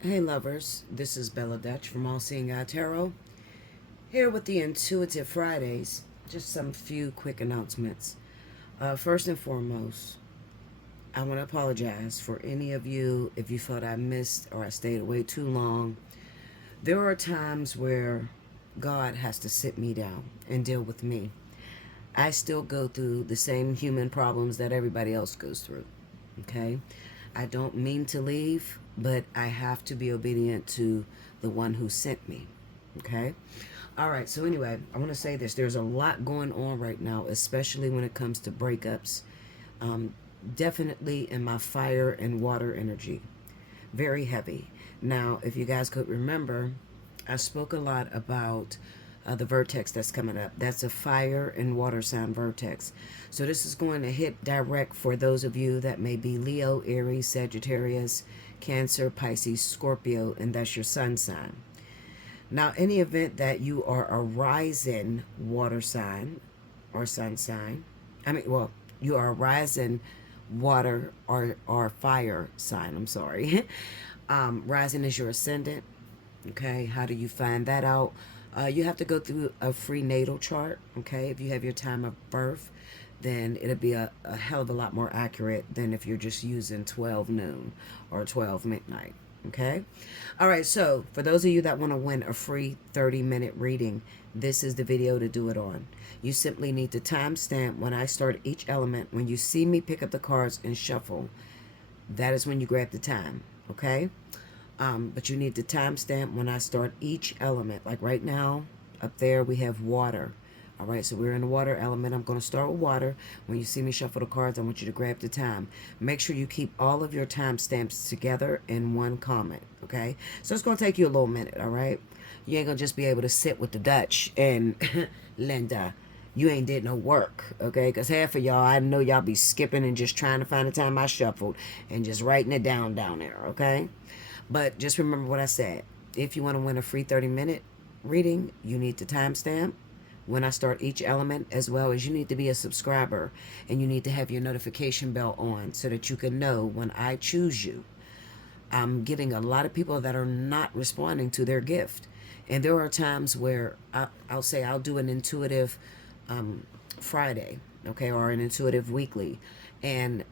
Hey lovers, this is Bella Dutch from Allseeingeyetarot, here with the Intuitive Fridays. Just some few quick announcements. First and foremost, I want to apologize for any of you if you felt I missed or I stayed away too long. There are times where God has to sit me down and deal with me. I still go through the same human problems that everybody else goes through. Okay? I don't mean to leave, but I have to be obedient to the one who sent me. Okay? All right, so anyway, I want to say this. There's a lot going on right now, especially when it comes to breakups. Um, Definitely in my fire and water energy. Very heavy. Now, if you guys could remember, I spoke a lot about the vertex that's coming up. That's a fire and water sign vertex. So this is going to hit direct for those of you that may be Leo, Aries, Sagittarius, Cancer, Pisces, Scorpio, and that's your sun sign. Now, any event that you are a rising water sign or sun sign, you are a rising water or fire sign, I'm sorry. Rising is your ascendant. Okay, how do you find that out? You have to go through a free natal chart. Okay, if you have your time of birth, then it'll be a hell of a lot more accurate than if you're just using 12 noon or 12 midnight. Okay, all right, so for those of you that want to win a free 30-minute reading, this is the video to do it on. You simply need to timestamp when I start each element. When you see me pick up the cards and shuffle, that is when you grab the time. Okay, but you need to timestamp when I start each element. Like right now, up there we have water. All right, so we're in the water element. I'm going to start with water. When you see me shuffle the cards, I want you to grab the time. Make sure you keep all of your timestamps together in one comment, okay? So it's going to take you a little minute, all right? You ain't going to just be able to sit with the Dutch and Linda, you ain't did no work, okay? Because half of y'all, I know y'all be skipping and just trying to find the time I shuffled and just writing it down there, okay? But just remember what I said. If you want to win a free 30-minute reading, you need to timestamp when I start each element, as well as you need to be a subscriber and you need to have your notification bell on so that you can know when I choose you. I'm getting a lot of people that are not responding to their gift. And there are times where I'll say I'll do an intuitive Friday, okay, or an intuitive weekly. And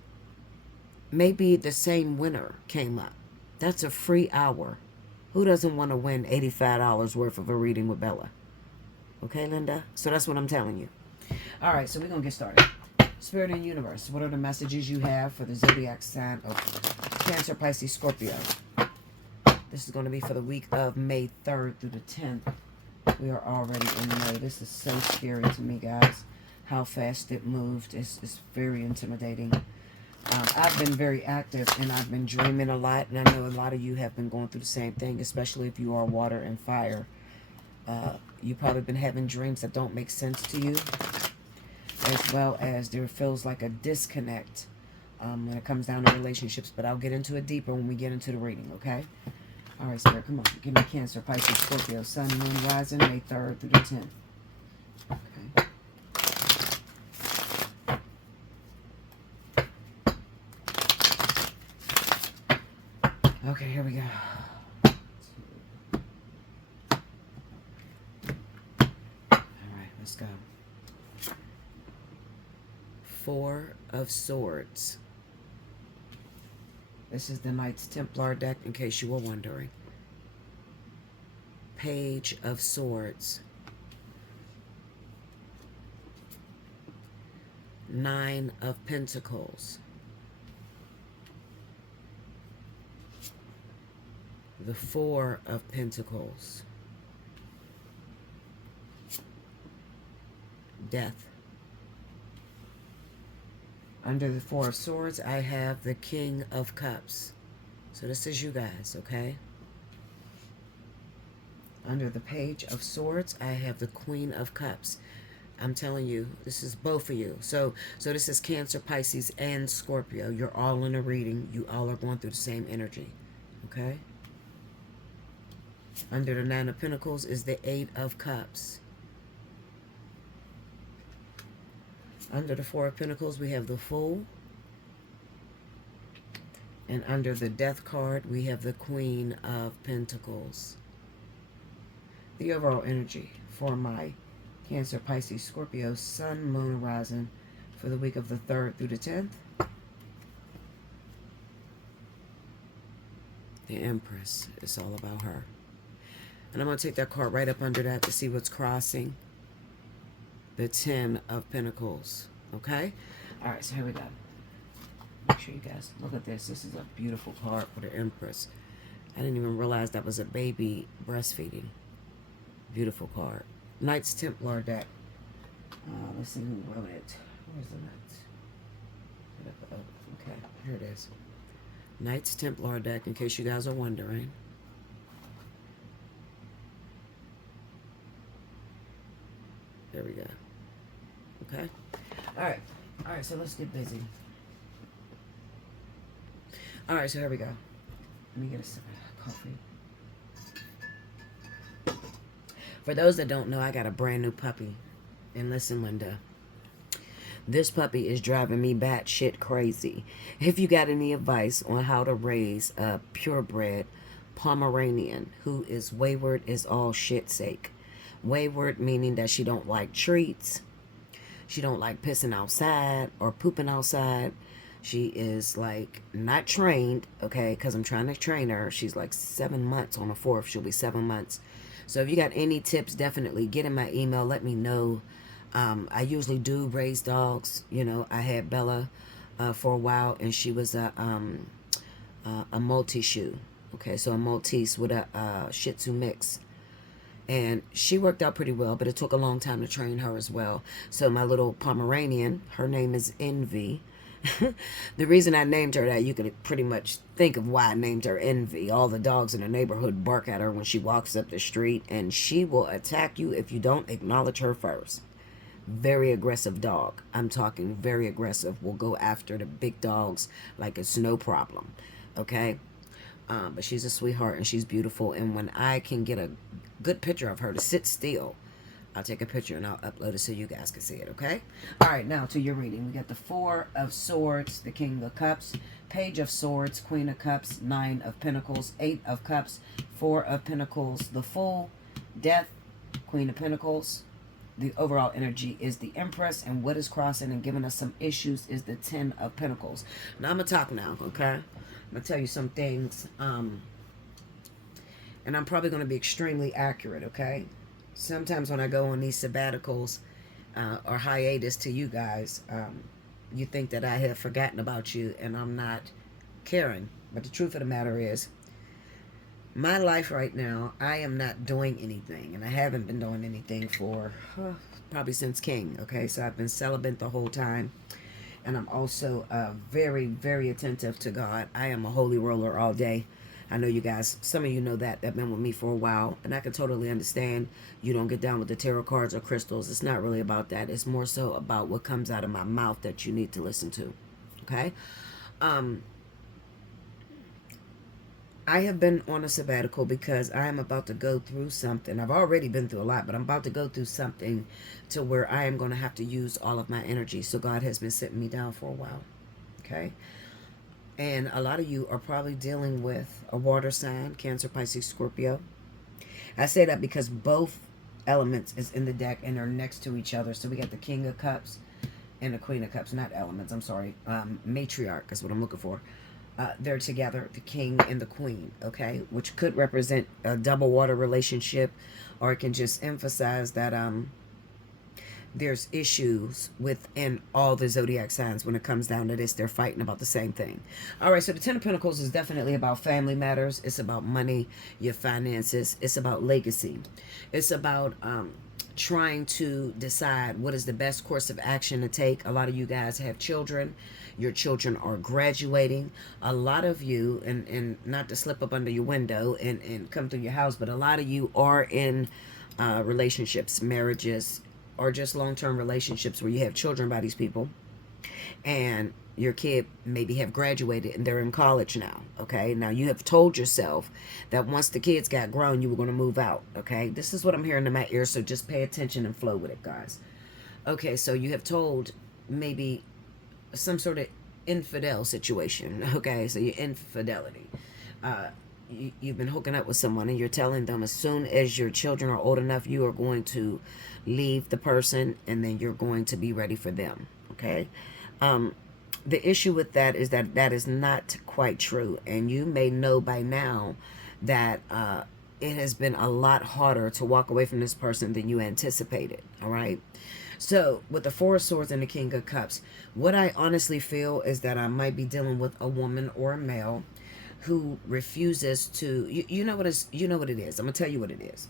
maybe the same winner came up. That's a free hour. Who doesn't want to win $85 worth of a reading with Bella? Okay, Linda? So that's what I'm telling you. All right, so we're going to get started. Spirit and Universe, what are the messages you have for the Zodiac sign of Cancer, Pisces, Scorpio? This is going to be for the week of May 3rd through the 10th. We are already in May. This is so scary to me, guys. How fast it moved. It's very intimidating. I've been very active and I've been dreaming a lot. And I know a lot of you have been going through the same thing, especially if you are water and fire. You've probably been having dreams that don't make sense to you, as well as there feels like a disconnect when it comes down to relationships. But I'll get into it deeper when we get into the reading, okay? All right, Spirit, come on. Give me Cancer, Pisces, Scorpio, Sun, Moon, Rising, May 3rd through the 10th. Okay. Okay, here we go. All right, let's go. Four of Swords. This is the Knights Templar deck, in case you were wondering. Page of Swords. Nine of Pentacles. The Four of Pentacles. Death. Under the Four of Swords, I have the King of Cups. So this is you guys, okay? Under the Page of Swords, I have the Queen of Cups. I'm telling you, this is both of you. So this is Cancer, Pisces, and Scorpio. You're all in a reading. You all are going through the same energy. Okay? Under the Nine of Pentacles is the Eight of Cups. Under the Four of Pentacles, we have the Fool. And under the Death card, we have the Queen of Pentacles. The overall energy for my Cancer, Pisces, Scorpio, Sun, Moon, Rising for the week of the 3rd through the 10th. The Empress. It's all about her. And I'm going to take that card right up under that to see what's crossing. The 10 of Pentacles. Okay? All right, so here we go. Make sure you guys look at this. This is a beautiful card for the Empress. I didn't even realize that was a baby breastfeeding. Beautiful card. Knights Templar deck. Let's see who wrote it. Where's the Knights? Okay, here it is. Knights Templar deck, in case you guys are wondering. There we go. Okay. All right, so let's get busy. All right, so here we go. Let me get a sip of coffee. For those that don't know, I got a brand new puppy. And listen, Linda, this puppy is driving me batshit crazy. If you got any advice on how to raise a purebred Pomeranian who is wayward as all shit's sake. Wayward meaning that she don't like treats. She don't like pissing outside or pooping outside. She is like not trained, okay, because I'm trying to train her. She's like 7 months on the 4th. She'll be 7 months. So if you got any tips, definitely get in my email. Let me know. I usually do raise dogs. You know, I had Bella for a while, and she was a multi-shoe. Okay, so a Maltese with a Shih Tzu mix. And she worked out pretty well, but it took a long time to train her as well. So my little Pomeranian, her name is Envy. The reason I named her that, you could pretty much think of why I named her Envy. All the dogs in the neighborhood bark at her when she walks up the street, and she will attack you if you don't acknowledge her first. Very aggressive dog. I'm talking very aggressive. Will go after the big dogs like it's no problem. Okay? But she's a sweetheart, and she's beautiful. And when I can get a good picture of her to sit still, I'll take a picture and I'll upload it so you guys can see it, okay? All right, now to your reading. We got the 4 of Swords, the King of Cups, Page of Swords, Queen of Cups, 9 of Pentacles, 8 of Cups, 4 of Pentacles, the Fool, Death, Queen of Pentacles. The overall energy is the Empress, and what is crossing and giving us some issues is the 10 of Pentacles. Now, I'm going to talk now, okay? I'm going to tell you some things, and I'm probably going to be extremely accurate, okay? Sometimes when I go on these sabbaticals or hiatus to you guys, you think that I have forgotten about you and I'm not caring. But the truth of the matter is, my life right now, I am not doing anything. And I haven't been doing anything for probably since King, okay? So I've been celibate the whole time. And I'm also very, very attentive to God. I am a holy roller all day. I know you guys, some of you know that have been with me for a while, and I can totally understand you don't get down with the tarot cards or crystals. It's not really about that. It's more so about what comes out of my mouth that you need to listen to, okay? I have been on a sabbatical because I am about to go through something. I've already been through a lot, but I'm about to go through something to where I am going to have to use all of my energy. So God has been sitting me down for a while, okay? And a lot of you are probably dealing with a water sign, Cancer, Pisces, Scorpio. I say that because both elements is in the deck and are next to each other. So we got the King of Cups and the Queen of Cups. Not elements, I'm sorry. Matriarch is what I'm looking for. They're together, the King and the Queen, okay? Which could represent a double water relationship, or it can just emphasize that there's issues within all the zodiac signs when it comes down to this. They're fighting about the same thing. All right, so the Ten of Pentacles is definitely about family matters. It's about money, your finances. It's about legacy. It's about trying to decide what is the best course of action to take. A lot of you guys have children. Your children are graduating. A lot of you, and not to slip up under your window and come through your house, but a lot of you are in relationships, marriages, or just long-term relationships where you have children by these people, and your kid maybe have graduated and they're in college now. Okay, now you have told yourself that once the kids got grown, you were going to move out. Okay, this is what I'm hearing in my ear, so just pay attention and flow with it, guys. Okay, so you have told maybe some sort of infidel situation. Okay, so your infidelity. You've been hooking up with someone and you're telling them as soon as your children are old enough, you are going to leave the person and then you're going to be ready for them. Okay. The issue with that is that that is not quite true. And you may know by now that it has been a lot harder to walk away from this person than you anticipated. All right. So with the Four of Swords and the King of Cups, what I honestly feel is that I might be dealing with a woman or a male who refuses to, you know what it is. I'm gonna tell you what it is.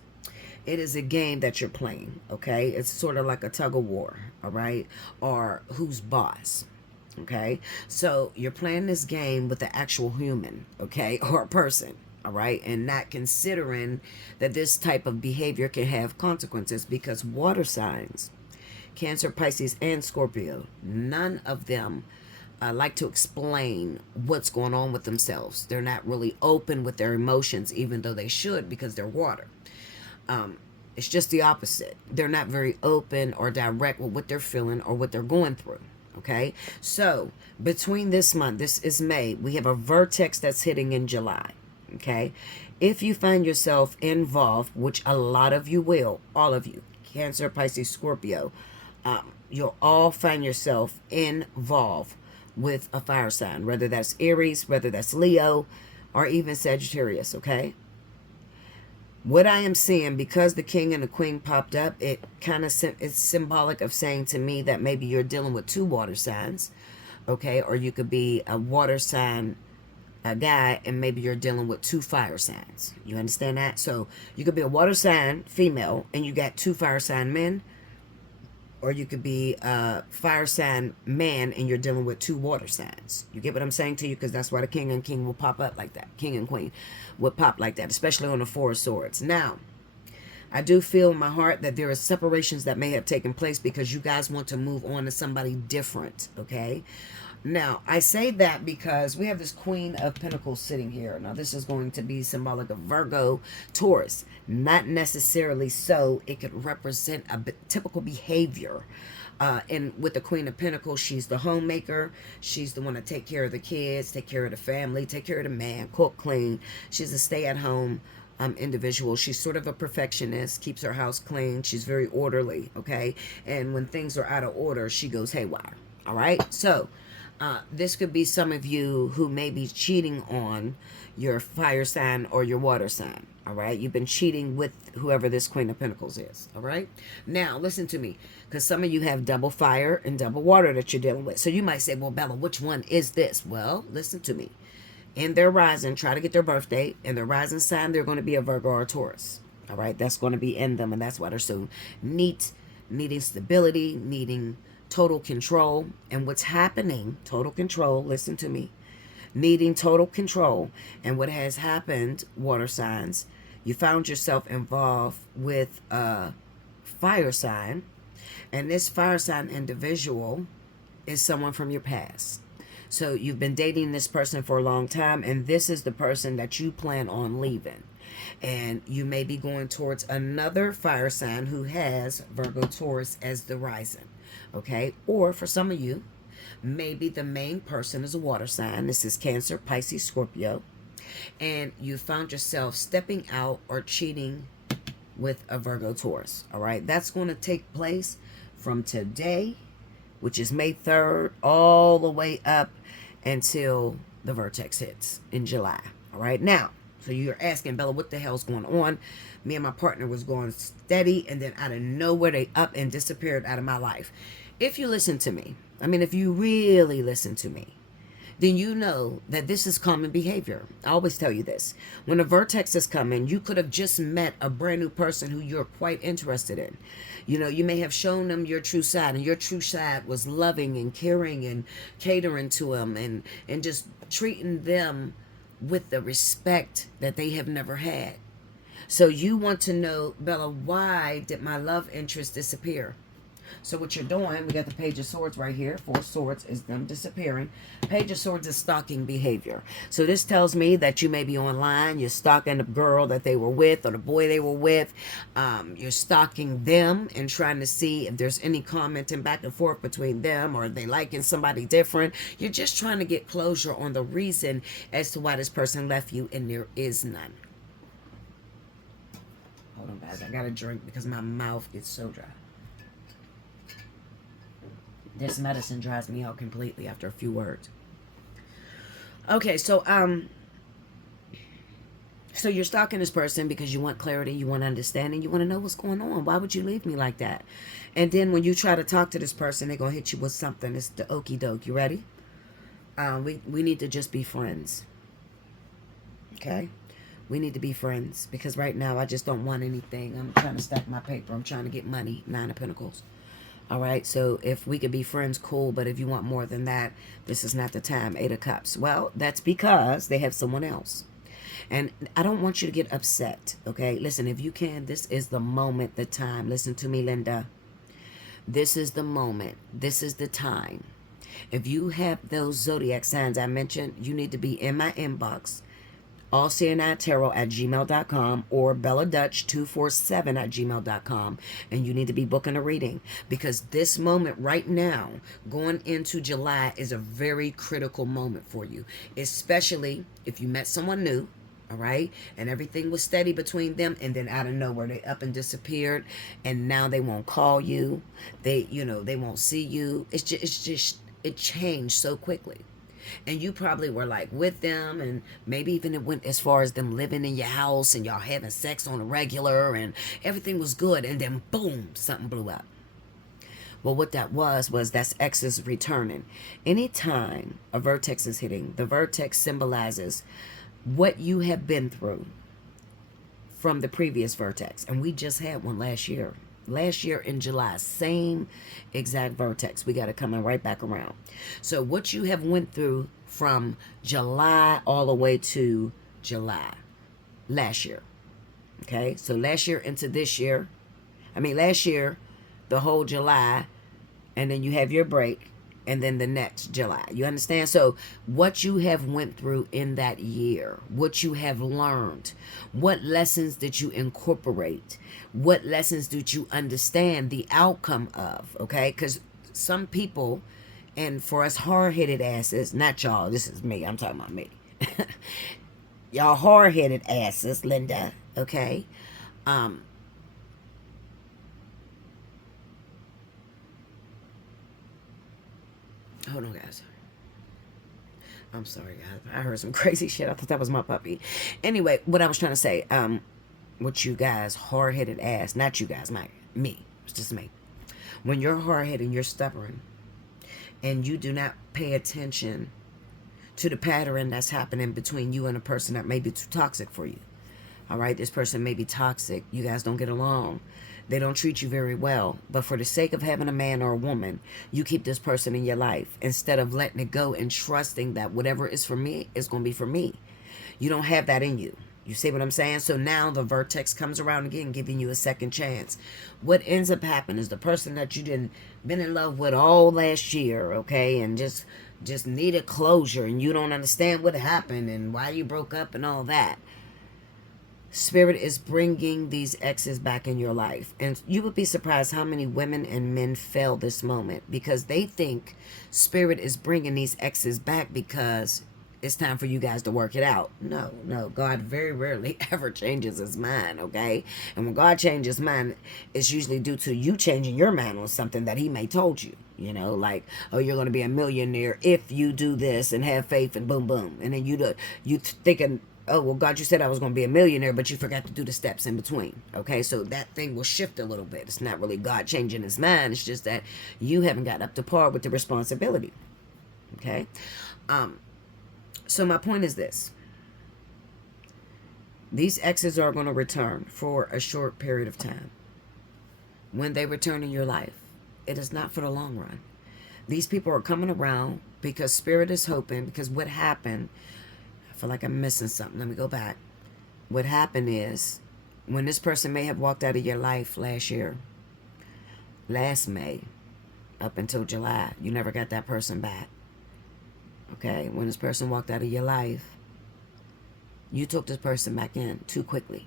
It is a game that you're playing. Okay, it's sort of like a tug of war. All right, or who's boss. Okay, so you're playing this game with the actual human, okay, or a person. All right, and not considering that this type of behavior can have consequences, because water signs, Cancer, Pisces, and Scorpio, none of them like to explain what's going on with themselves. They're not really open with their emotions, even though they should, because they're water. It's just the opposite. They're not very open or direct with what they're feeling or what they're going through. Okay, so between this month, this is May, we have a vertex that's hitting in July. Okay, if you find yourself involved, which a lot of you will, all of you, Cancer, Pisces, Scorpio, you'll all find yourself involved with a fire sign, whether that's Aries, whether that's Leo, or even Sagittarius. Okay, what I am seeing, because the King and the Queen popped up, it kind of it's symbolic of saying to me that maybe you're dealing with two water signs. Okay, or you could be a water sign, a guy, and maybe you're dealing with two fire signs. You understand that? So you could be a water sign female and you got two fire sign men, or you could be a fire sign man and you're dealing with two water signs. You get what I'm saying to you? Because that's why the King and King will pop up like that. King and Queen would pop like that, especially on the Four of Swords. Now, I do feel in my heart that there are separations that may have taken place because you guys want to move on to somebody different. Okay. Now, I say that because we have this Queen of Pentacles sitting here. Now, this is going to be symbolic of Virgo, Taurus. Not necessarily so. It could represent a typical behavior. And with the Queen of Pentacles, she's the homemaker. She's the one to take care of the kids, take care of the family, take care of the man, cook, clean. She's a stay-at-home individual. She's sort of a perfectionist, keeps her house clean. She's very orderly, okay? And when things are out of order, she goes haywire, all right? So, this could be some of you who may be cheating on your fire sign or your water sign. All right. You've been cheating with whoever this Queen of Pentacles is. All right. Now, listen to me, because some of you have double fire and double water that you're dealing with. So you might say, well, Bella, which one is this? Well, listen to me. In their rising, try to get their birthday. In their rising sign, they're going to be a Virgo or a Taurus. All right. That's going to be in them. And that's why they're so needing stability, needing total control. And what's happening, total control, listen to me, needing total control. And what has happened, water signs, you found yourself involved with a fire sign, and this fire sign individual is someone from your past. So you've been dating this person for a long time, and this is the person that you plan on leaving. And you may be going towards another fire sign who has Virgo, Taurus as the rising. Okay, or for some of you, maybe the main person is a water sign. This is Cancer, Pisces, Scorpio. And you found yourself stepping out or cheating with a Virgo, Taurus. All right, that's going to take place from today, which is May 3rd, all the way up until the vertex hits in July. All right, now, So you're asking, Bella, what the hell's going on? Me and my partner was going steady, and then out of nowhere, they up and disappeared out of my life. If you listen to me, I mean, if you really listen to me, then you know that this is common behavior. I always tell you this. When a vertex is coming, you could have just met a brand new person who you're quite interested in. You know, you may have shown them your true side, and your true side was loving and caring and catering to them and just treating them with the respect that they have never had. So you want to know, Bella, why did my love interest disappear? So what you're doing, we got the Page of Swords right here. 4 Swords is them disappearing. Page of Swords is stalking behavior. So this tells me that you may be online. You're stalking the girl that they were with or the boy they were with. You're stalking them and trying to see if there's any commenting back and forth between them, or they liking somebody different. You're just trying to get closure on the reason as to why this person left you, and there is none. Hold on, guys. I got to drink because my mouth gets so dry. This medicine dries me out completely after a few words. Okay, so you're stalking this person because you want clarity, you want understanding, you want to know what's going on. Why would you leave me like that? And then when you try to talk to this person, they're going to hit you with something. It's the okie doke. You ready? We need to just be friends. Okay? We need to be friends because right now I just don't want anything. I'm trying to stack my paper. I'm trying to get money. 9 of Pentacles. All right, so if we could be friends, cool, but if you want more than that, this is not the time. 8 of Cups. Well, that's because they have someone else. And I don't want you to get upset, okay? Listen, if you can, this is the moment, the time. Listen to me, Linda. This is the moment. This is the time. If you have those zodiac signs I mentioned, you need to be in my inbox. Allseeingeyetarot@gmail.com or BellaDutch247@gmail.com, and you need to be booking a reading because this moment right now going into July is a very critical moment for you, especially if you met someone new, all right, and everything was steady between them, and then out of nowhere they up and disappeared, and now they won't call you, they won't see you. It's just it changed so quickly. And you probably were like with them, and maybe even it went as far as them living in your house and y'all having sex on a regular and everything was good, and then boom, something blew up. Well, what that was that's exes returning. Anytime a vertex is hitting, the vertex symbolizes what you have been through from the previous vertex. And we just had one last year. Last year in July, same exact vertex. We got it coming right back around. So what you have went through from July all the way to July last year. Okay, so last year into this year. Last year, the whole July, and then you have your break, and then the next July. You understand? So what you have went through in that year, what you have learned, what lessons did you incorporate, what lessons did you understand the outcome of, okay? Because some people, and for us hard-headed asses, not y'all, this is me, I'm talking about me. Y'all hard-headed asses, Linda, okay? Hold on, guys. I'm sorry, guys. I heard some crazy shit. I thought that was my puppy. Anyway, what I was trying to say, what you guys, hard-headed ass, not you guys, me. It's just me. When you're hard-headed and you're stubborn, and you do not pay attention to the pattern that's happening between you and a person that may be too toxic for you. All right, this person may be toxic. You guys don't get along. They don't treat you very well. But for the sake of having a man or a woman, you keep this person in your life instead of letting it go and trusting that whatever is for me is going to be for me. You don't have that in you. You see what I'm saying? So now the vertex comes around again, giving you a second chance. What ends up happening is the person that you didn't been in love with all last year, okay, and just needed closure, and you don't understand what happened and why you broke up and all that. Spirit is bringing these exes back in your life. And you would be surprised how many women and men fail this moment because they think Spirit is bringing these exes back because it's time for you guys to work it out. No. God very rarely ever changes his mind, okay? And when God changes his mind, it's usually due to you changing your mind on something that he may told you. You know, like, oh, you're going to be a millionaire if you do this and have faith and boom, boom. And then you thinking oh, well, God, you said I was going to be a millionaire, but you forgot to do the steps in between. Okay, so that thing will shift a little bit. It's not really God changing his mind. It's just that you haven't got up to par with the responsibility. Okay, so my point is this. These exes are going to return for a short period of time. When they return in your life, it is not for the long run. These people are coming around because Spirit is hoping, because what happened, I feel like I'm missing something. Let me go back. What happened is, when this person may have walked out of your life last year, last May, up until July, you never got that person back. Okay? When this person walked out of your life, you took this person back in too quickly.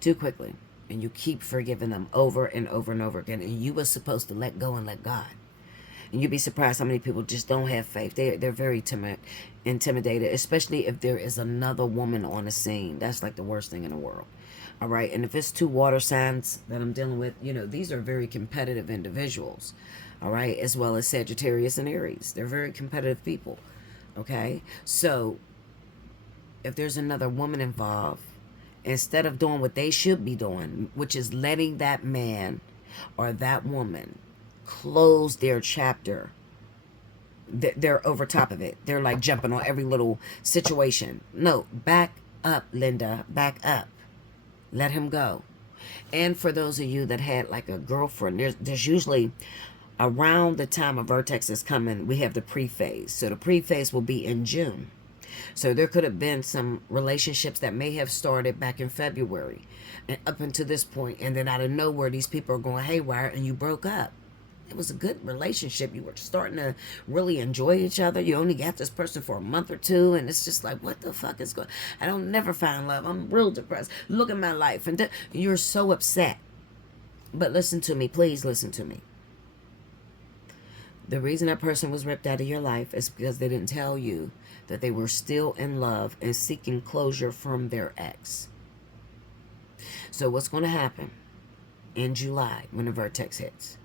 Too quickly. And you keep forgiving them over and over and over again. And you were supposed to let go and let God. And you'd be surprised how many people just don't have faith. They're very intimidated, especially if there is another woman on the scene. That's like the worst thing in the world. All right. And if it's 2 water signs that I'm dealing with, you know, these are very competitive individuals. All right. As well as Sagittarius and Aries. They're very competitive people. Okay. So if there's another woman involved, instead of doing what they should be doing, which is letting that man or that woman close their chapter, they're over top of it. They're like jumping on every little situation. No, back up, Linda. Back up. Let him go. And for those of you that had like a girlfriend, there's usually around the time a vertex is coming, we have the pre-phase. So the pre-phase will be in June. So there could have been some relationships that may have started back in February and up until this point, and then out of nowhere these people are going haywire and you broke up. It was a good relationship. You were starting to really enjoy each other. You only got this person for a month or two, and it's just like, what the fuck is going on? I don't never find love. I'm real depressed. Look at my life. And you're so upset. But listen to me. Please listen to me. The reason that person was ripped out of your life is because they didn't tell you that they were still in love and seeking closure from their ex. So what's going to happen in July when the vertex hits?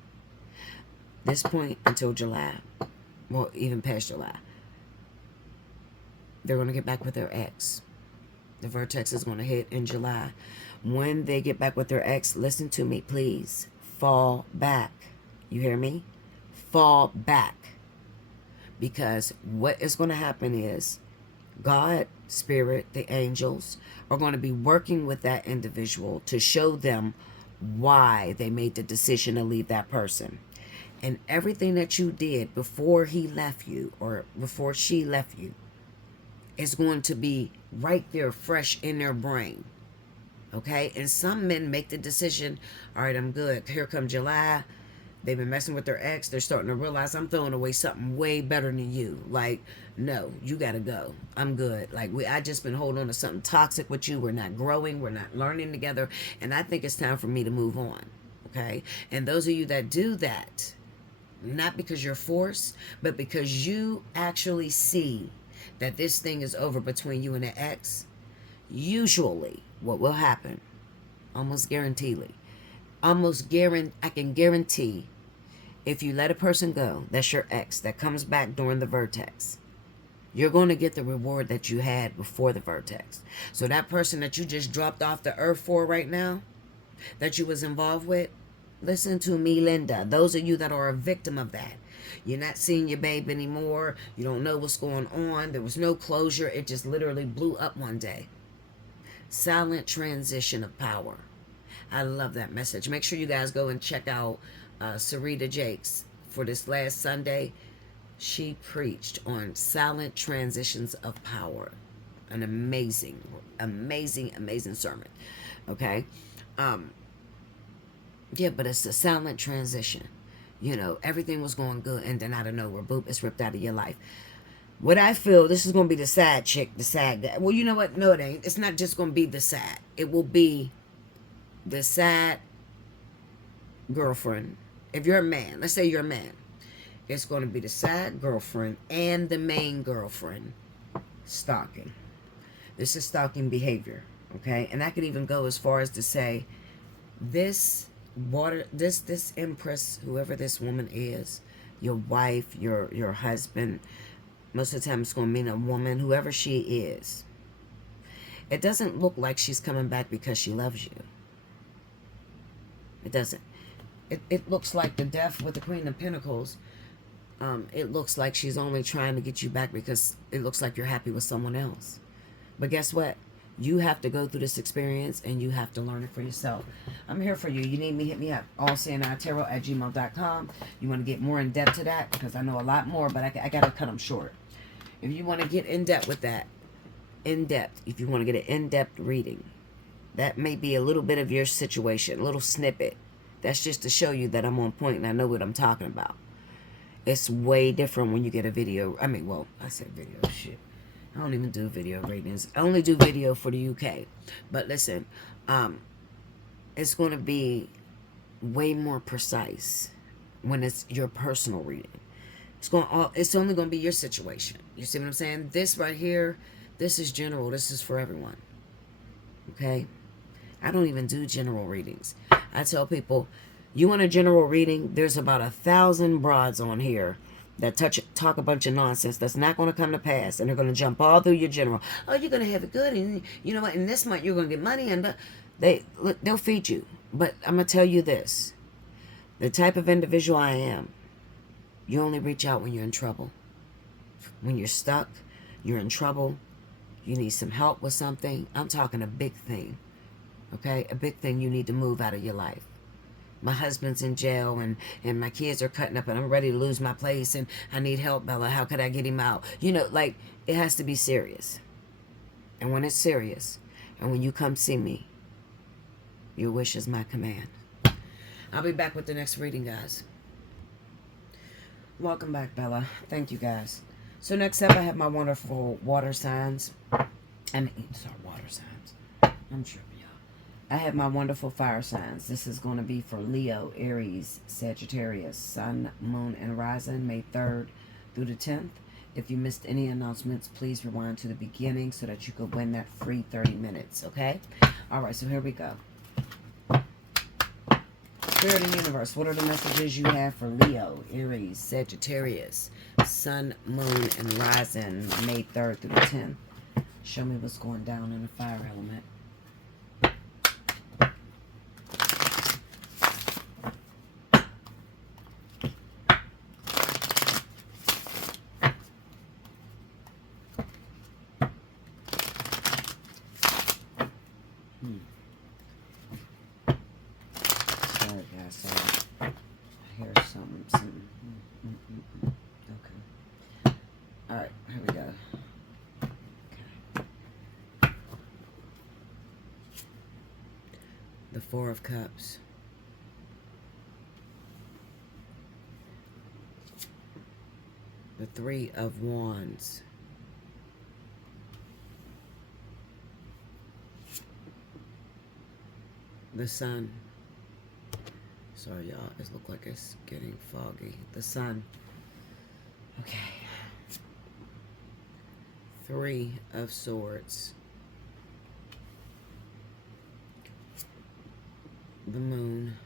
This point until July, well, even past July, they're going to get back with their ex. The vertex is going to hit in July. When they get back with their ex, listen to me, please. Fall back. You hear me? Fall back. Because what is going to happen is God, Spirit, the angels are going to be working with that individual to show them why they made the decision to leave that person. And everything that you did before he left you or before she left you is going to be right there fresh in their brain. Okay? And some men make the decision, all right, I'm good. Here come July. They've been messing with their ex. They're starting to realize I'm throwing away something way better than you. Like, no, you got to go. I'm good. Like, I just been holding on to something toxic with you. We're not growing. We're not learning together. And I think it's time for me to move on. Okay? And those of you that do that, not because you're forced, but because you actually see that this thing is over between you and the ex, usually what will happen, almost guaranteedly, I can guarantee if you let a person go, that's your ex, that comes back during the vertex, you're going to get the reward that you had before the vertex. So that person that you just dropped off the earth for right now, that you was involved with, listen to me, Linda. Those of you that are a victim of that, you're not seeing your babe anymore. You don't know what's going on. There was no closure. It just literally blew up one day. Silent transition of power. I love that message. Make sure you guys go and check out Sarita Jakes for this last Sunday. She preached on silent transitions of power. An amazing, amazing, amazing sermon. Okay? Yeah, but it's a silent transition. You know, everything was going good, and then out of nowhere, boop, it's ripped out of your life. What I feel, this is going to be the sad chick, the sad guy. Well, you know what? No, it ain't. It's not just going to be the sad. It will be the sad girlfriend. If you're a man, let's say you're a man, it's going to be the sad girlfriend and the main girlfriend stalking. This is stalking behavior, okay? And I could even go as far as to say this empress, whoever this woman is, your wife, your husband, Most of the time it's going to mean a woman, whoever she is. It doesn't look like she's coming back because she loves you. It doesn't. It looks like the Death with the Queen of Pentacles. It looks like she's only trying to get you back because it looks like you're happy with someone else. But guess what? You have to go through this experience and you have to learn it for yourself. I'm here for you. You need me, hit me up. Allseeingeyetarot@gmail.com. You want to get more in depth to that? Because I know a lot more, but I got to cut them short. If you want to get in depth with that, if you want to get an in-depth reading, that may be a little bit of your situation, a little snippet. That's just to show you that I'm on point and I know what I'm talking about. It's way different when you get a video. I mean, well, I said video, shit. I don't even do video readings. I only do video for the UK. But listen, it's going to be way more precise when it's your personal reading. It's only going to be your situation. You see what I'm saying? This right here, this is general. This is for everyone. Okay? I don't even do general readings. I tell people, you want a general reading? There's about 1,000 broads on here that talk a bunch of nonsense that's not going to come to pass, and they're going to jump all through your general. Oh, you're going to have it good, and you know what? In this month, you're going to get money, and they'll feed you. But I'm going to tell you this: the type of individual I am, you only reach out when you're in trouble. When you're stuck, you're in trouble. You need some help with something. I'm talking a big thing. Okay, a big thing you need to move out of your life. My husband's in jail and my kids are cutting up and I'm ready to lose my place and I need help, Bella. How could I get him out? You know, like, it has to be serious. And when it's serious, and when you come see me, your wish is my command. I'll be back with the next reading, guys. Welcome back, Bella. Thank you, guys. So next up, I have my wonderful water signs. Water signs. I'm tripping. I have my wonderful fire signs. This is going to be for Leo, Aries, Sagittarius, Sun, Moon, and Rising, May 3rd through the 10th. If you missed any announcements, please rewind to the beginning so that you could win that free 30 minutes, okay? All right, so here we go. Spirit and Universe, what are the messages you have for Leo, Aries, Sagittarius, Sun, Moon, and Rising, May 3rd through the 10th? Show me what's going down in the fire element. Sorry, guys. I hear something. Okay. All right, here we go. Okay. The Four of Cups. The Three of Wands. The Sun. Sorry, y'all. It looks like it's getting foggy. The Sun. Okay. Three of Swords. The Moon.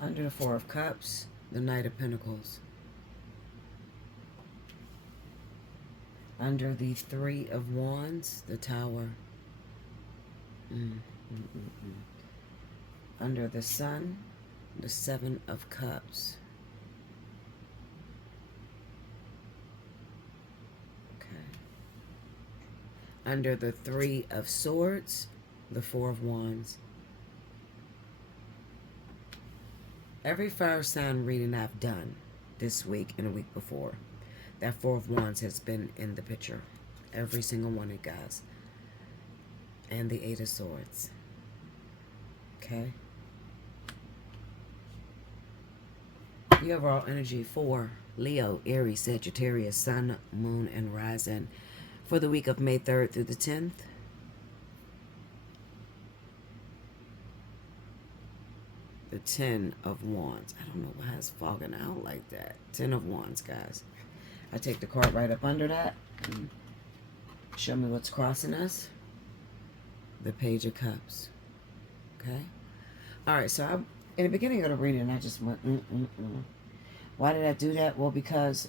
Under the Four of Cups, the Knight of Pentacles. Under the Three of Wands, the Tower. Under the Sun, the Seven of Cups. Okay. Under the Three of Swords, the Four of Wands. Every fire sign reading I've done this week and a week before, that Four of Wands has been in the picture. Every single one of you guys. And the Eight of Swords. Okay? The overall energy for Leo, Aries, Sagittarius, Sun, Moon, and Rising for the week of May 3rd through the 10th. The Ten of Wands. I don't know why it's fogging out like that. Ten of Wands, guys. I take the card right up under that. And show me what's crossing us. The Page of Cups. Okay? Alright, so in the beginning of the reading, I just went, Why did I do that? Well, because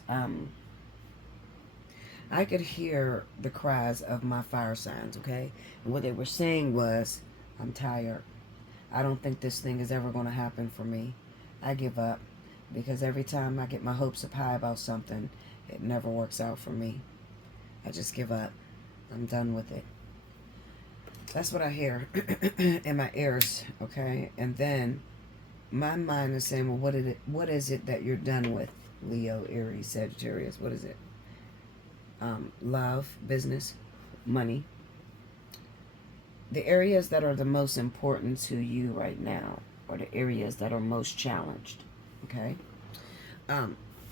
I could hear the cries of my fire signs, okay? And what they were saying was, I'm tired. I don't think this thing is ever going to happen for me. I give up. Because every time I get my hopes up high about something, it never works out for me. I just give up. I'm done with it. That's what I hear in my ears, okay? And then my mind is saying, well, what is it that you're done with? Leo, Aries, Sagittarius, what is it? Love, business, money. The areas that are the most important to you right now are the areas that are most challenged, okay?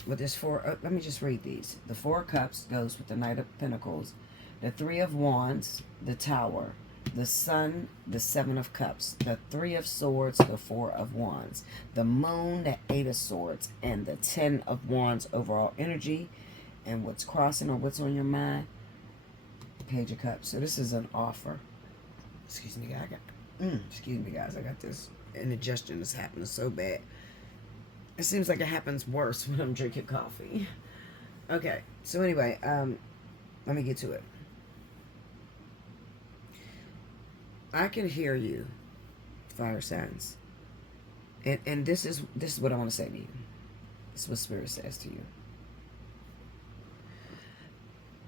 With this four, let me just read these. The Four of Cups goes with the Knight of Pentacles, the Three of Wands, the Tower, the Sun, the Seven of Cups, the Three of Swords, the Four of Wands, the Moon, the Eight of Swords, and the 10 of Wands overall energy. And what's crossing or what's on your mind? Page of Cups. So this is an offer. Excuse me, guys. I got this indigestion that's happening so bad. It seems like it happens worse when I'm drinking coffee. Okay, so anyway, let me get to it. I can hear you, fire signs. And this is what I want to say to you. This is what Spirit says to you.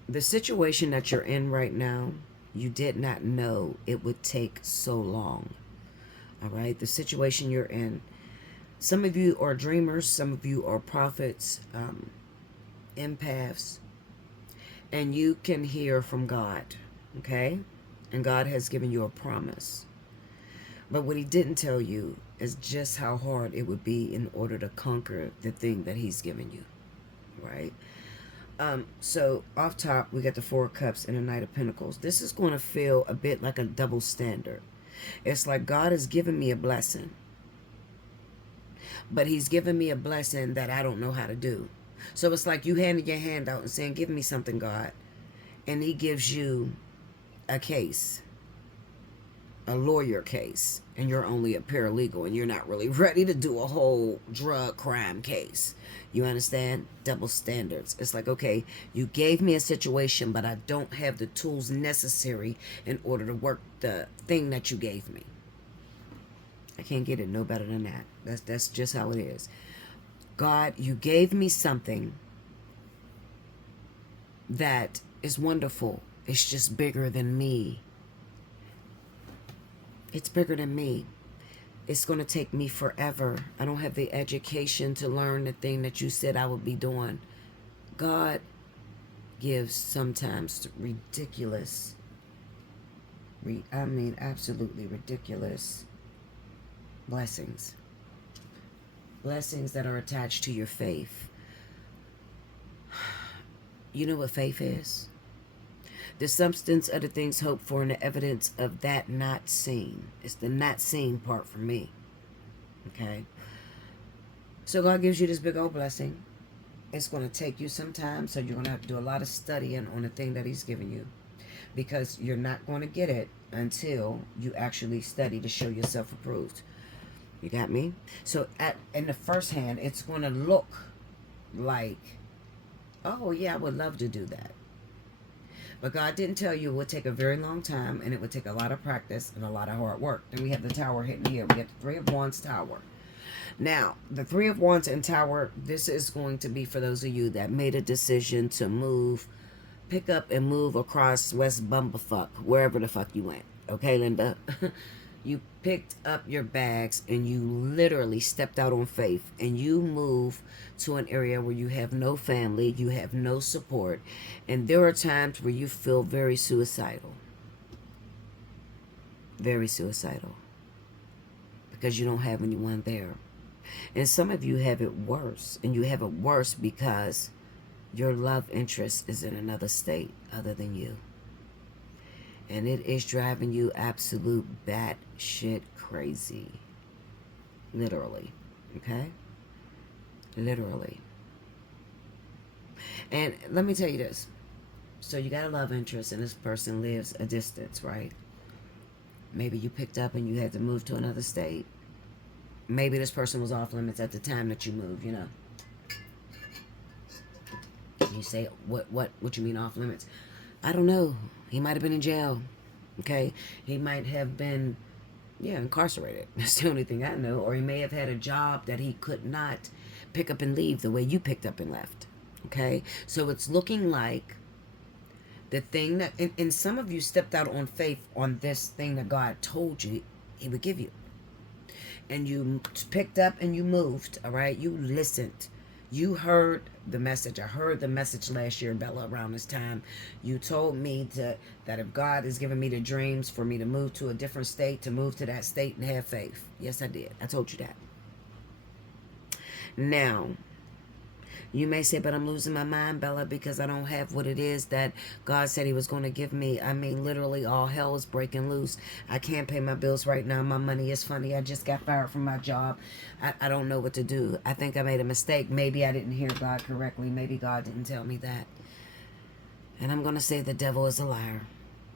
The situation that you're in right now, you did not know it would take so long. All right? The situation you're in. Some of you are dreamers. Some of you are prophets, empaths. And you can hear from God. Okay? And God has given you a promise. But what he didn't tell you is just how hard it would be in order to conquer the thing that he's given you. Right? So off top, we got the Four of Cups and the Knight of Pentacles. This is going to feel a bit like a double standard. It's like God has given me a blessing, but he's given me a blessing that I don't know how to do. So it's like you handing your hand out and saying, give me something, God. And he gives you a case, a lawyer case, and you're only a paralegal and you're not really ready to do a whole drug crime case. You understand? Double standards. It's like, okay, you gave me a situation, but I don't have the tools necessary in order to work the thing that you gave me. I can't get it no better than that. That's just how it is. God, you gave me something that is wonderful. It's just bigger than me. It's bigger than me. It's going to take me forever. I don't have the education to learn the thing that you said I would be doing. God gives sometimes ridiculous, absolutely ridiculous blessings. Blessings that are attached to your faith. You know what faith is? The substance of the things hoped for and the evidence of that not seen. It's the not seen part for me. Okay? So God gives you this big old blessing. It's going to take you some time, so you're going to have to do a lot of studying on the thing that he's given you. Because you're not going to get it until you actually study to show yourself approved. You got me? So in the first hand, it's going to look like, oh yeah, I would love to do that. But God didn't tell you it would take a very long time, and it would take a lot of practice and a lot of hard work. Then we have the Tower hitting here. We got the Three of Wands, Tower. Now, the Three of Wands and Tower, this is going to be for those of you that made a decision to move, pick up and move across West Bumblefuck, wherever the fuck you went. Okay, Linda? You picked up your bags and you literally stepped out on faith, and you move to an area where you have no family, you have no support, and there are times where you feel very suicidal. Very suicidal. Because you don't have anyone there. And some of you have it worse, and you have it worse because your love interest is in another state other than you. And it is driving you absolute batshit crazy. Literally. Okay? Literally. And let me tell you this. So you got a love interest and this person lives a distance, right? Maybe you picked up and you had to move to another state. Maybe this person was off limits at the time that you moved, you know. You say, what you mean off limits? I don't know. He might have been in jail. Okay? He might have been, yeah, incarcerated. That's the only thing I know. Or he may have had a job that he could not pick up and leave the way you picked up and left. Okay? So it's looking like the thing that, and some of you stepped out on faith on this thing that God told you he would give you. And you picked up and you moved, all right? You listened. You heard the message. I heard the message last year, Bella, around this time. You told me that if God is giving me the dreams for me to move to a different state, to move to that state and have faith. Yes, I did. I told you that. Now, you may say, but I'm losing my mind, Bella, because I don't have what it is that God said he was going to give me. I mean, literally all hell is breaking loose. I can't pay my bills right now. My money is funny. I just got fired from my job. I don't know what to do. I think I made a mistake. Maybe I didn't hear God correctly. Maybe God didn't tell me that. And I'm going to say the devil is a liar.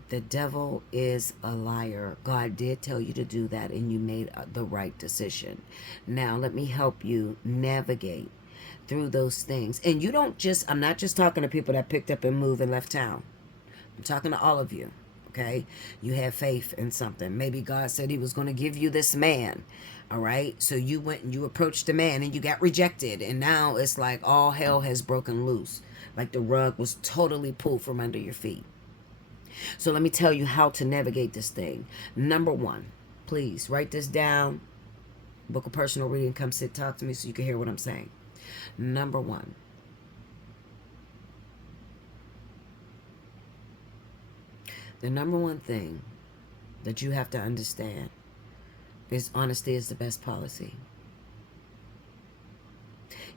The devil is a liar. God did tell you to do that, and you made the right decision. Now, let me help you navigate through those things. And you don't just, I'm not just talking to people that picked up and moved and left town. I'm talking to all of you, okay? You have faith in something. Maybe God said he was going to give you this man, all right? So you went and you approached the man and you got rejected. And now it's like all hell has broken loose. Like the rug was totally pulled from under your feet. So let me tell you how to navigate this thing. Number one, please write this down. Book a personal reading. Come sit, talk to me so you can hear what I'm saying. Number one, the number one thing that you have to understand is honesty is the best policy.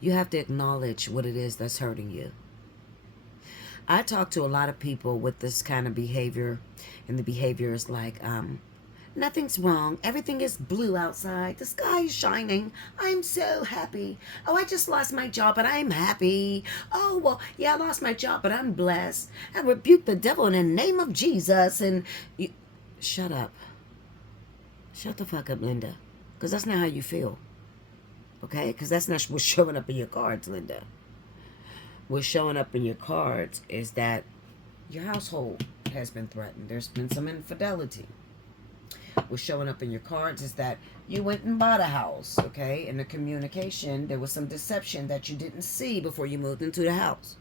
You have to acknowledge what it is that's hurting you. I talk to a lot of people with this kind of behavior, and the behavior is like, nothing's wrong. Everything is blue outside. The sky is shining. I'm so happy. Oh, I just lost my job, but I'm happy. Oh, well, yeah, I lost my job, but I'm blessed. I rebuke the devil in the name of Jesus. And you, shut up. Shut the fuck up, Linda. Because that's not how you feel. Okay? Because that's not what's showing up in your cards, Linda. What's showing up in your cards is that your household has been threatened. There's been some infidelity. What's showing up in your cards is that you went and bought a house, okay? In the communication, there was some deception that you didn't see before you moved into the house.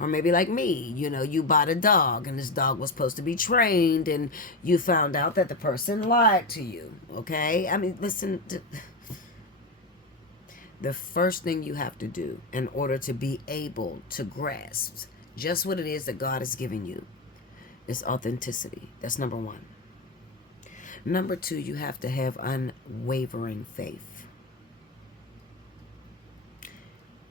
Or maybe like me, you know, you bought a dog and this dog was supposed to be trained and you found out that the person lied to you, okay? I mean, listen, the first thing you have to do in order to be able to grasp just what it is that God has given you is authenticity. That's number one. Number two, you have to have unwavering faith.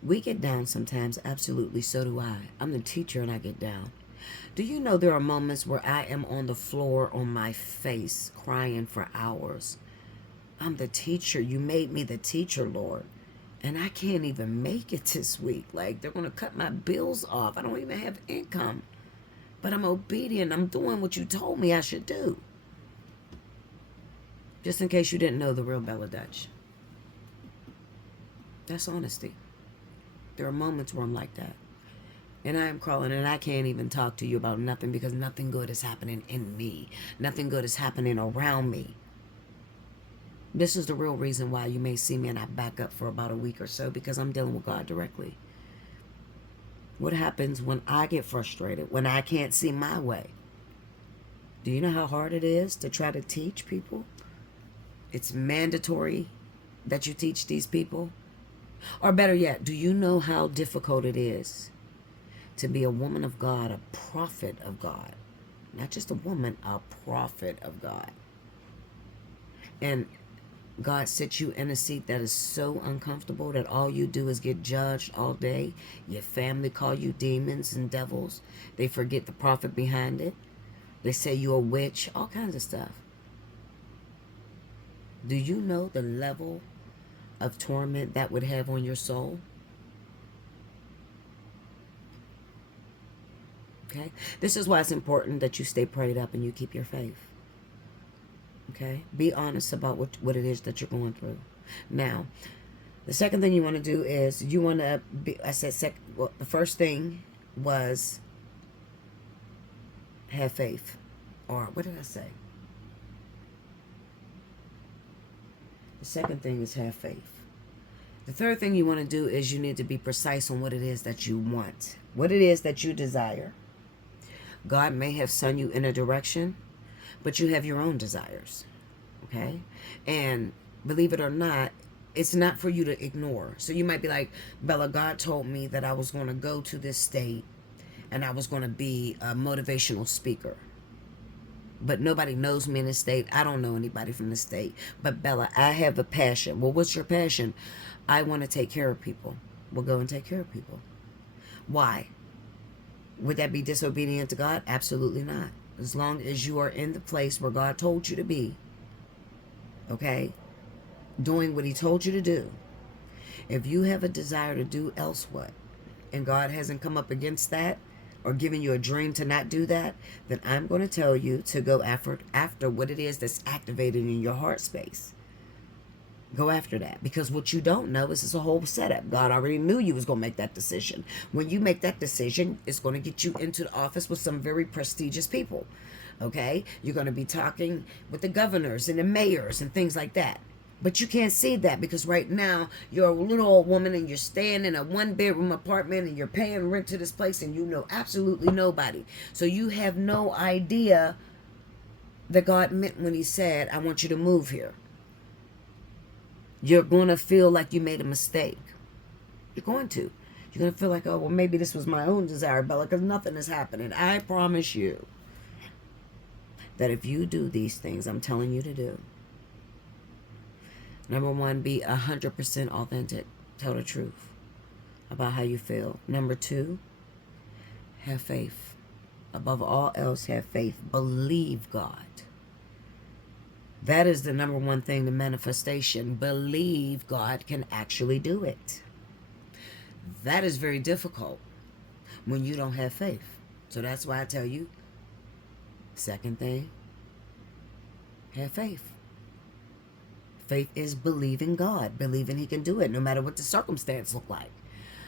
We get down sometimes, absolutely, so do I. I'm the teacher and I get down. Do you know there are moments where I am on the floor on my face crying for hours? I'm the teacher. You made me the teacher, Lord. And I can't even make it this week. Like, they're going to cut my bills off. I don't even have income. But I'm obedient. I'm doing what you told me I should do. Just in case you didn't know the real Bella Dutch. That's honesty. There are moments where I'm like that. And I am crawling and I can't even talk to you about nothing because nothing good is happening in me. Nothing good is happening around me. This is the real reason why you may see me and I back up for about a week or so because I'm dealing with God directly. What happens when I get frustrated, when I can't see my way? Do you know how hard it is to try to teach people? It's mandatory that you teach these people. Or better yet, do you know how difficult it is to be a woman of God, a prophet of God? Not just a woman, a prophet of God. And God sits you in a seat that is so uncomfortable that all you do is get judged all day. Your family call you demons and devils. They forget the prophet behind it. They say you're a witch, all kinds of stuff. Do you know the level of torment that would have on your soul? Okay? This is why it's important that you stay prayed up and you keep your faith. Okay? Be honest about what it is that you're going through. Now, the second thing you want to do is you want to be, the first thing was have faith. Or what did I say? The second thing is have faith. The third thing you want to do is you need to be precise on what it is that you want, what it is that you desire. God may have sent you in a direction, but you have your own desires, okay? And believe it or not, it's not for you to ignore. So you might be like, Bella, God told me that I was going to go to this state and I was going to be a motivational speaker. But nobody knows me in the state. I don't know anybody from the state. But Bella, I have a passion. Well, what's your passion? I want to take care of people. Well, go and take care of people. Why? Would that be disobedient to God? Absolutely not. As long as you are in the place where God told you to be, okay, doing what he told you to do. If you have a desire to do else what, and God hasn't come up against that, or giving you a dream to not do that, then I'm going to tell you to go after what it is that's activated in your heart space. Go after that. Because what you don't know is it's a whole setup. God already knew you was going to make that decision. When you make that decision, it's going to get you into the office with some very prestigious people. Okay? You're going to be talking with the governors and the mayors and things like that. But you can't see that because right now you're a little old woman and you're staying in a 1-bedroom apartment and you're paying rent to this place and you know absolutely nobody. So you have no idea that God meant when he said, I want you to move here. You're going to feel like you made a mistake. You're going to. You're going to feel like, oh, well, maybe this was my own desire, Bella, because nothing is happening. I promise you that if you do these things I'm telling you to do, number one, be 100% authentic. Tell the truth about how you feel. Number two, have faith. Above all else, have faith. Believe God. That is the number one thing, the manifestation. Believe God can actually do it. That is very difficult when you don't have faith. So that's why I tell you, second thing, have faith. Faith is believing God, believing he can do it no matter what the circumstance look like.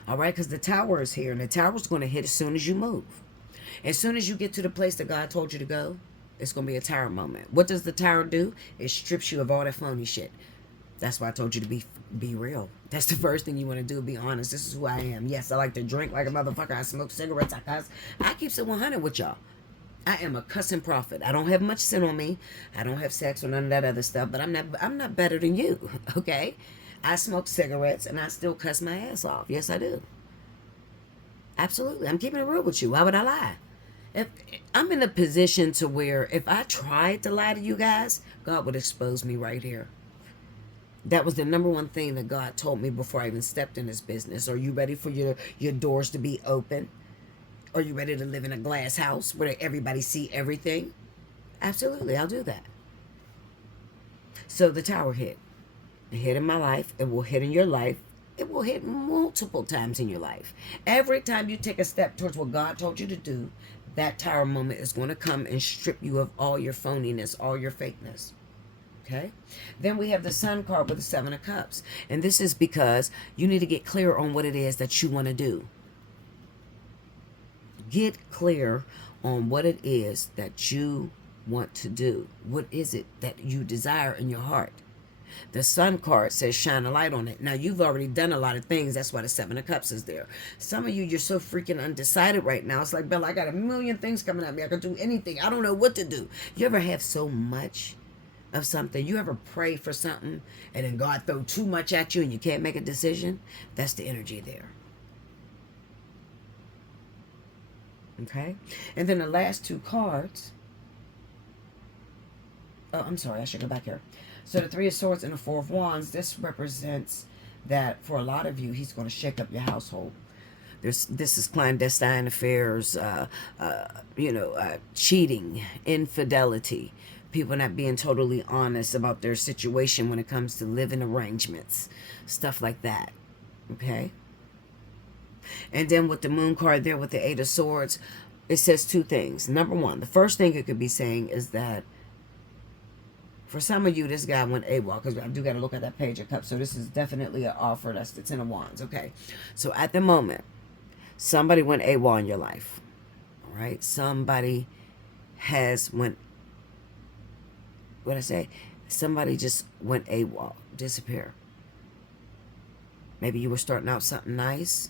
All right, because the tower is here and the tower is going to hit as soon as you move. As soon as you get to the place that God told you to go, it's going to be a tower moment. What does the tower do? It strips you of all that phony shit. That's why I told you to be real. That's the first thing you want to do, be honest. This is who I am. Yes, I like to drink like a motherfucker. I smoke cigarettes. I cuss. I keep it 100 with y'all. I am a cussing prophet. I don't have much sin on me. I don't have sex or none of that other stuff, but I'm not better than you, okay? I smoke cigarettes and I still cuss my ass off. Yes, I do. Absolutely. I'm keeping it real with you. Why would I lie? If I'm in a position to where if I tried to lie to you guys, God would expose me right here. That was the number one thing that God told me before I even stepped in this business. Are you ready for your doors to be open? Are you ready to live in a glass house where everybody see everything? Absolutely, I'll do that. So the tower hit. It hit in my life. It will hit in your life. It will hit multiple times in your life. Every time you take a step towards what God told you to do, that tower moment is going to come and strip you of all your phoniness, all your fakeness. Okay? Then we have the Sun card with the 7 of Cups. And this is because you need to get clear on what it is that you want to do. Get clear on what it is that you want to do. What is it that you desire in your heart? The Sun card says shine a light on it. Now, you've already done a lot of things. That's why the 7 of Cups is there. Some of you, you're so freaking undecided right now. It's like, Bella, I got a million things coming at me. I can do anything. I don't know what to do. You ever have so much of something? You ever pray for something and then God throw too much at you and you can't make a decision? That's the energy there. Okay? And then the last two cards. Oh, I'm sorry. I should go back here. So the 3 of Swords and the 4 of Wands, this represents that for a lot of you, he's going to shake up your household. This is clandestine affairs, cheating, infidelity, people not being totally honest about their situation when it comes to living arrangements, stuff like that. Okay? And then with the Moon card there with the 8 of Swords, it says two things. Number one, the first thing it could be saying is that for some of you, this guy went AWOL, because I do got to look at that Page of Cups. So this is definitely an offer. That's the 10 of Wands. Okay. So at the moment, Somebody went AWOL in your life. All right? Somebody has went, what I say? Somebody just went AWOL, disappear. Maybe you were starting out something nice.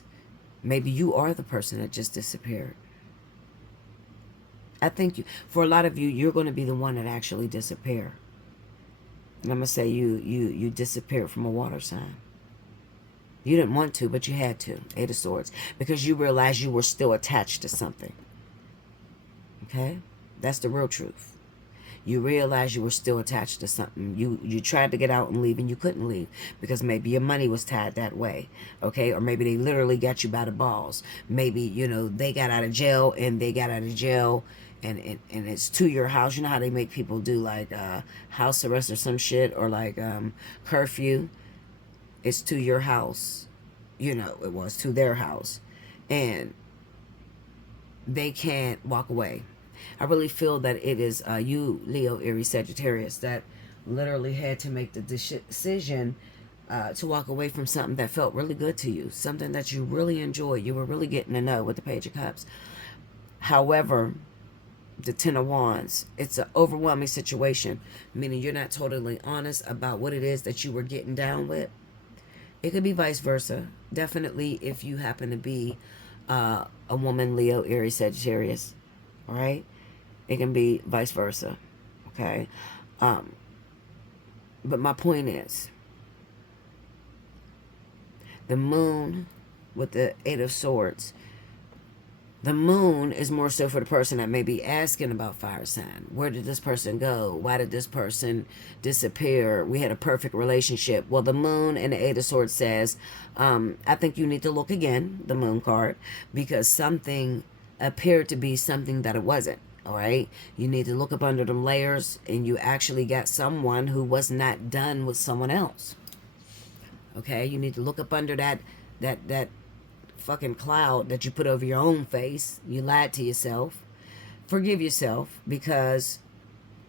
Maybe you are the person that just disappeared. I think for a lot of you, you're going to be the one that actually disappear. And I'm going to say you disappeared from a water sign. You didn't want to, but you had to. Eight of Swords. Because you realized you were still attached to something. Okay? That's the real truth. You realized you were still attached to something. You tried to get out and leave, and you couldn't leave because maybe your money was tied that way, okay? Or maybe they literally got you by the balls. Maybe, you know, they got out of jail, and it's to your house. You know how they make people do, like, house arrest or some shit, or like curfew? It's to your house. You know, it was to their house. And they can't walk away. I really feel that it is you, Leo, Aries, Sagittarius, that literally had to make the decision to walk away from something that felt really good to you, something that you really enjoyed. You were really getting to know with the Page of Cups. However, the Ten of Wands, it's an overwhelming situation, meaning you're not totally honest about what it is that you were getting down with. It could be vice versa. Definitely if you happen to be a woman, Leo, Aries, Sagittarius, all right? It can be vice versa, okay? But my point is, the moon with the Eight of Swords, the moon is more so for the person that may be asking about fire sign. Where did this person go? Why did this person disappear? We had a perfect relationship. Well, the moon and the Eight of Swords says, I think you need to look again, the moon card, because something appeared to be something that it wasn't. All right, you need to look up under them layers, and you actually got someone who was not done with someone else. Okay, you need to look up under that fucking cloud that you put over your own face. You lied to yourself. Forgive yourself, because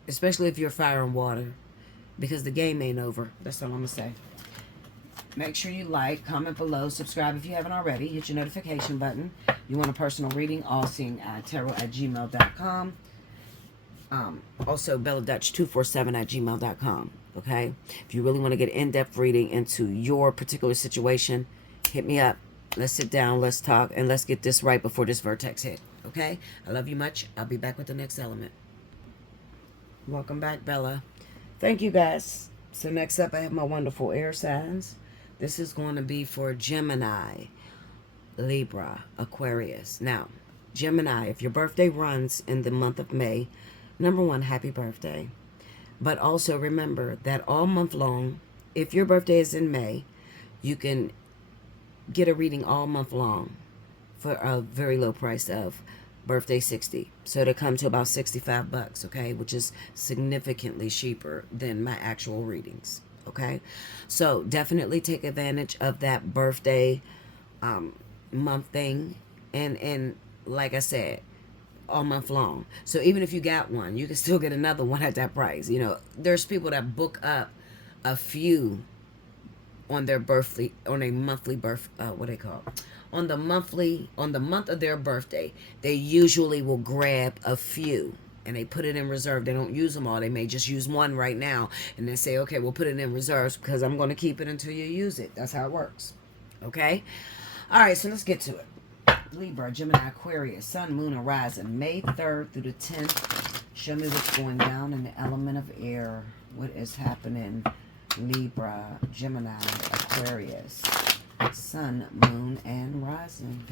especially if you're fire and water, because the game ain't over. That's all I'm gonna say. Make sure you like, comment below, subscribe if you haven't already. Hit your notification button. You want a personal reading, allseeingeyetarot@gmail.com. Also, belladutch247@gmail.com. Okay? If you really want to get in-depth reading into your particular situation, hit me up. Let's sit down, let's talk, and let's get this right before this vertex hit. Okay? I love you much. I'll be back with the next element. Welcome back, Bella. Thank you, guys. So next up, I have my wonderful air signs. This is going to be for Gemini, Libra, Aquarius. Now, Gemini, if your birthday runs in the month of May, number one, happy birthday. But also remember that all month long, if your birthday is in May, you can get a reading all month long for a very low price of birthday 60. So it'll come to about $65, okay, which is significantly cheaper than my actual readings. Okay, so definitely take advantage of that birthday month thing, and like I said, all month long. So even if you got one, you can still get another one at that price. You know, there's people that book up a few on their birthday, on a monthly birth, what they call it? On the month of their birthday, they usually will grab a few. And they put it in reserve. They don't use them all. They may just use one right now. And they say, okay, we'll put it in reserves because I'm going to keep it until you use it. That's how it works. Okay? All right, so let's get to it. Libra, Gemini, Aquarius, Sun, Moon, and Rising. May 3rd through the 10th. Show me what's going down in the element of air. What is happening? Libra, Gemini, Aquarius, Sun, Moon, and Rising.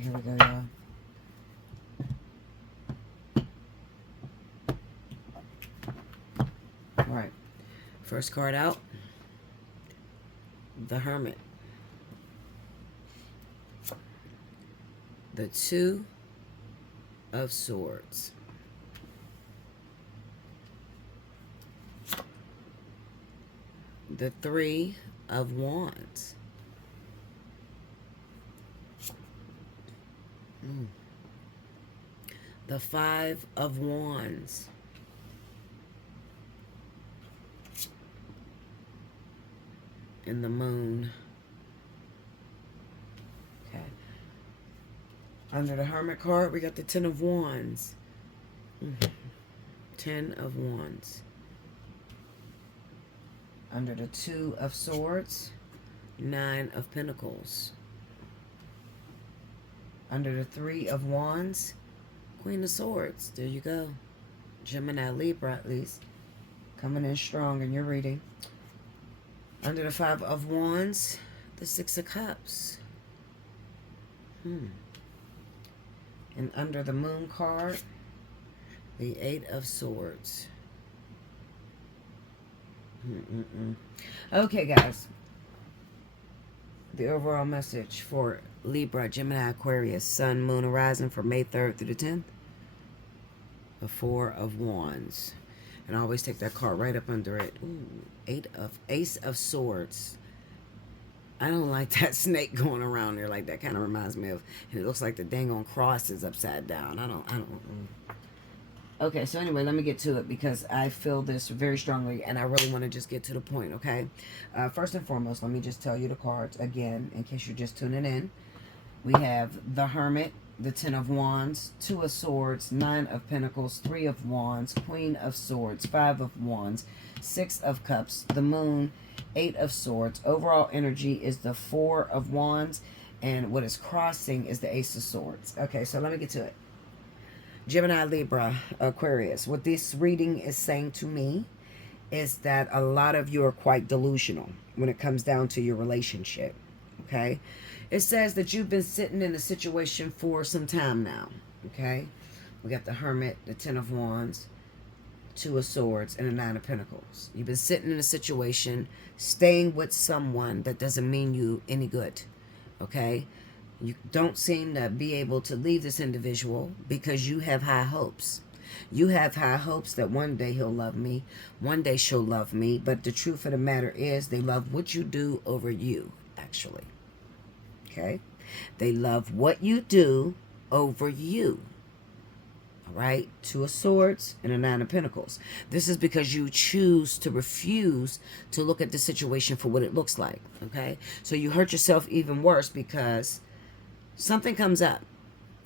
Here we go, y'all. All right. First card out. The Hermit. The Two of Swords. The Three of Wands. The Five of Wands. And the Moon. Okay. Under the Hermit card, we got the Ten of Wands. 10 of Wands. Under the Two of Swords, 9 of Pentacles. Under the Three of Wands, Queen of Swords. There you go. Gemini, Libra at least. Coming in strong in your reading. Under the Five of Wands, the Six of Cups. And under the Moon card, the Eight of Swords. Okay, guys. The overall message for Libra, Gemini, Aquarius, Sun, Moon, and Rising for May 3rd through the 10th. The Four of Wands. And I always take that card right up under it. Ooh, Ace of Swords. I don't like that snake going around there like that. Kind of reminds me of, and it looks like the dang on cross is upside down. I don't. Okay, so anyway, let me get to it because I feel this very strongly and I really want to just get to the point, okay? First and foremost, let me just tell you the cards again in case you're just tuning in. We have the Hermit, the Ten of Wands, Two of Swords, 9 of Pentacles, 3 of Wands, Queen of Swords, 5 of Wands, 6 of Cups, the Moon, 8 of Swords. Overall energy is the 4 of Wands, and what is crossing is the Ace of Swords. Okay, so let me get to it. Gemini, Libra, Aquarius. What this reading is saying to me is that a lot of you are quite delusional when it comes down to your relationship, okay? It says that you've been sitting in a situation for some time now, okay? We got the Hermit, the Ten of Wands, Two of Swords, and the 9 of Pentacles. You've been sitting in a situation, staying with someone that doesn't mean you any good, okay? You don't seem to be able to leave this individual because you have high hopes. You have high hopes that one day he'll love me, one day she'll love me, but the truth of the matter is they love what you do over you, actually. Okay? They love what you do over you. All right? Two of Swords and a 9 of Pentacles. This is because you choose to refuse to look at the situation for what it looks like. Okay? So you hurt yourself even worse because something comes up.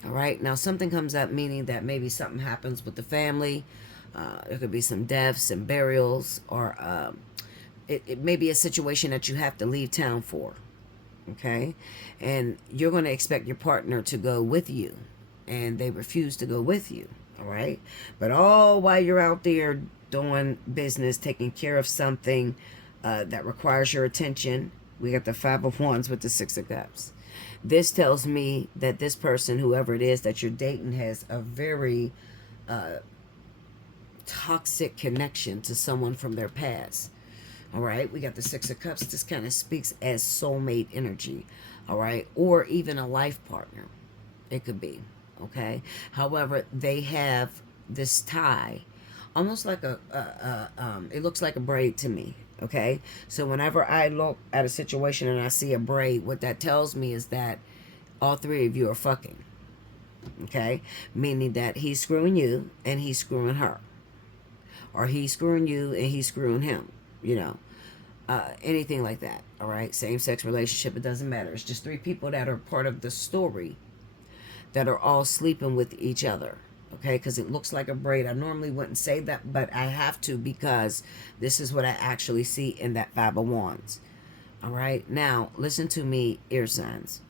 All right. Now, something comes up meaning that maybe something happens with the family. There could be some deaths and burials, or it may be a situation that you have to leave town for. Okay. And you're going to expect your partner to go with you, and they refuse to go with you. All right. But all while you're out there doing business, taking care of something that requires your attention, we got the Five of Wands with the Six of Cups. This tells me that this person, whoever it is that you're dating, has a very toxic connection to someone from their past. All right. We got the Six of Cups. This kind of speaks as soulmate energy. All right. Or even a life partner. It could be. Okay. However, they have this tie, almost like it looks like a braid to me. Okay, so whenever I look at a situation and I see a braid, what that tells me is that all three of you are fucking. Okay, meaning that he's screwing you and he's screwing her, or he's screwing you and he's screwing him. You know, anything like that. All right, same-sex relationship, it doesn't matter. It's just three people that are part of the story that are all sleeping with each other. Okay, because it looks like a braid. I normally wouldn't say that, but I have to because this is what I actually see in that Five of Wands. All right, now listen to me, ear signs.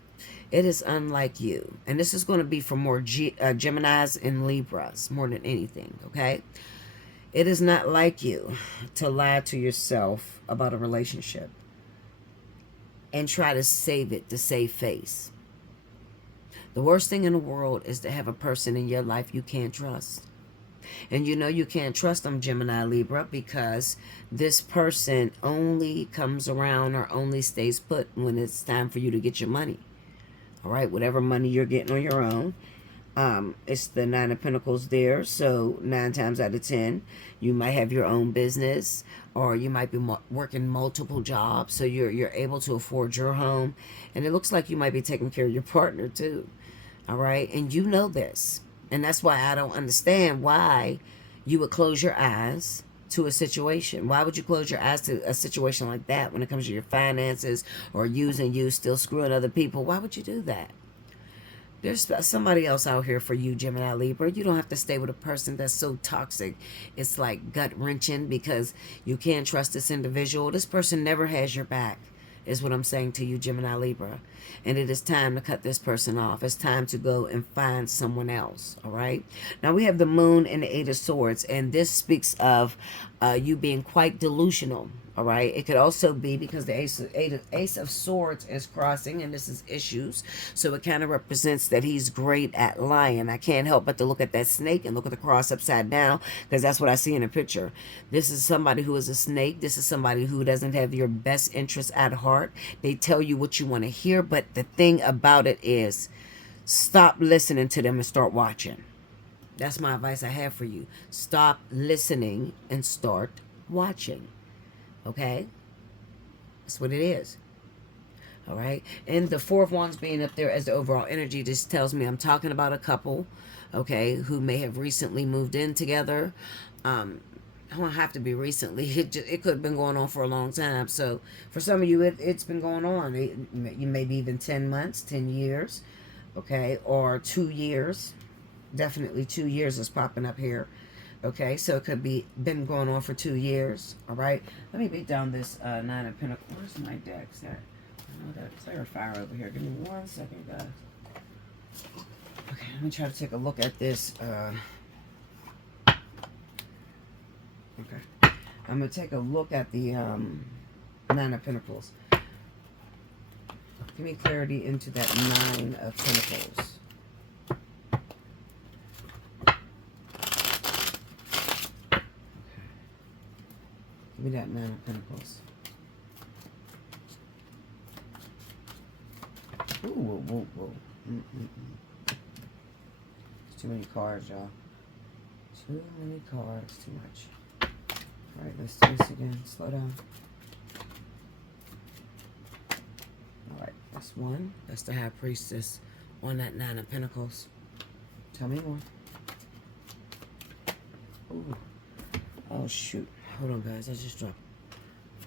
It is unlike you, and this is going to be for more Geminis and Libras more than anything. Okay, it is not like you to lie to yourself about a relationship and try to save it to save face. The worst thing in the world is to have a person in your life you can't trust. And you know you can't trust them, Gemini, Libra, because this person only comes around or only stays put when it's time for you to get your money. All right, whatever money you're getting on your own. It's the 9 of Pentacles there. So 9 times out of 10, you might have your own business, or you might be working multiple jobs. So you're able to afford your home. And it looks like you might be taking care of your partner too. All right. And you know this. And that's why I don't understand why you would close your eyes to a situation. Why would you close your eyes to a situation like that when it comes to your finances or using you, still screwing other people? Why would you do that? There's somebody else out here for you, Gemini Libra. You don't have to stay with a person that's so toxic. It's like gut wrenching because you can't trust this individual. This person never has your back, is what I'm saying to you, Gemini Libra. And it is time to cut this person off. It's time to go and find someone else. All right. Now we have the Moon and the Eight of Swords, and this speaks of you being quite delusional. All right. It could also be because the Ace of Swords is crossing, and this is issues. So it kind of represents that he's great at lying. I can't help but to look at that snake and look at the cross upside down, because that's what I see in the picture. This is somebody who is a snake. This is somebody who doesn't have your best interests at heart. They tell you what you want to hear, but the thing about it is, stop listening to them and start watching. That's my advice I have for you. Stop listening and start watching. Okay? That's what it is. All right? And the Four of Wands being up there as the overall energy just tells me I'm talking about a couple, okay, who may have recently moved in together. I don't have to be recently. It could have been going on for a long time. So for some of you, it's been going on. You maybe even 10 months, 10 years, okay, or 2 years. Definitely 2 years is popping up here. Okay, so it could be been going on for 2 years. All right, let me beat down this Nine of Pentacles. Where's my decks at? I know that clarifier over here. Give me 1 second, guys. Okay, let me try to take a look at this. Okay, I'm gonna take a look at the Nine of Pentacles. Give me clarity into that Nine of Pentacles. Give me that Nine of Pentacles. Ooh, whoa, whoa, whoa. It's too many cards, y'all. Too many cards, too much. Alright, let's do this again. Slow down. Alright, that's one. That's the High Priestess on that Nine of Pentacles. Tell me more. Ooh. Oh, shoot. Hold on, guys. I just dropped.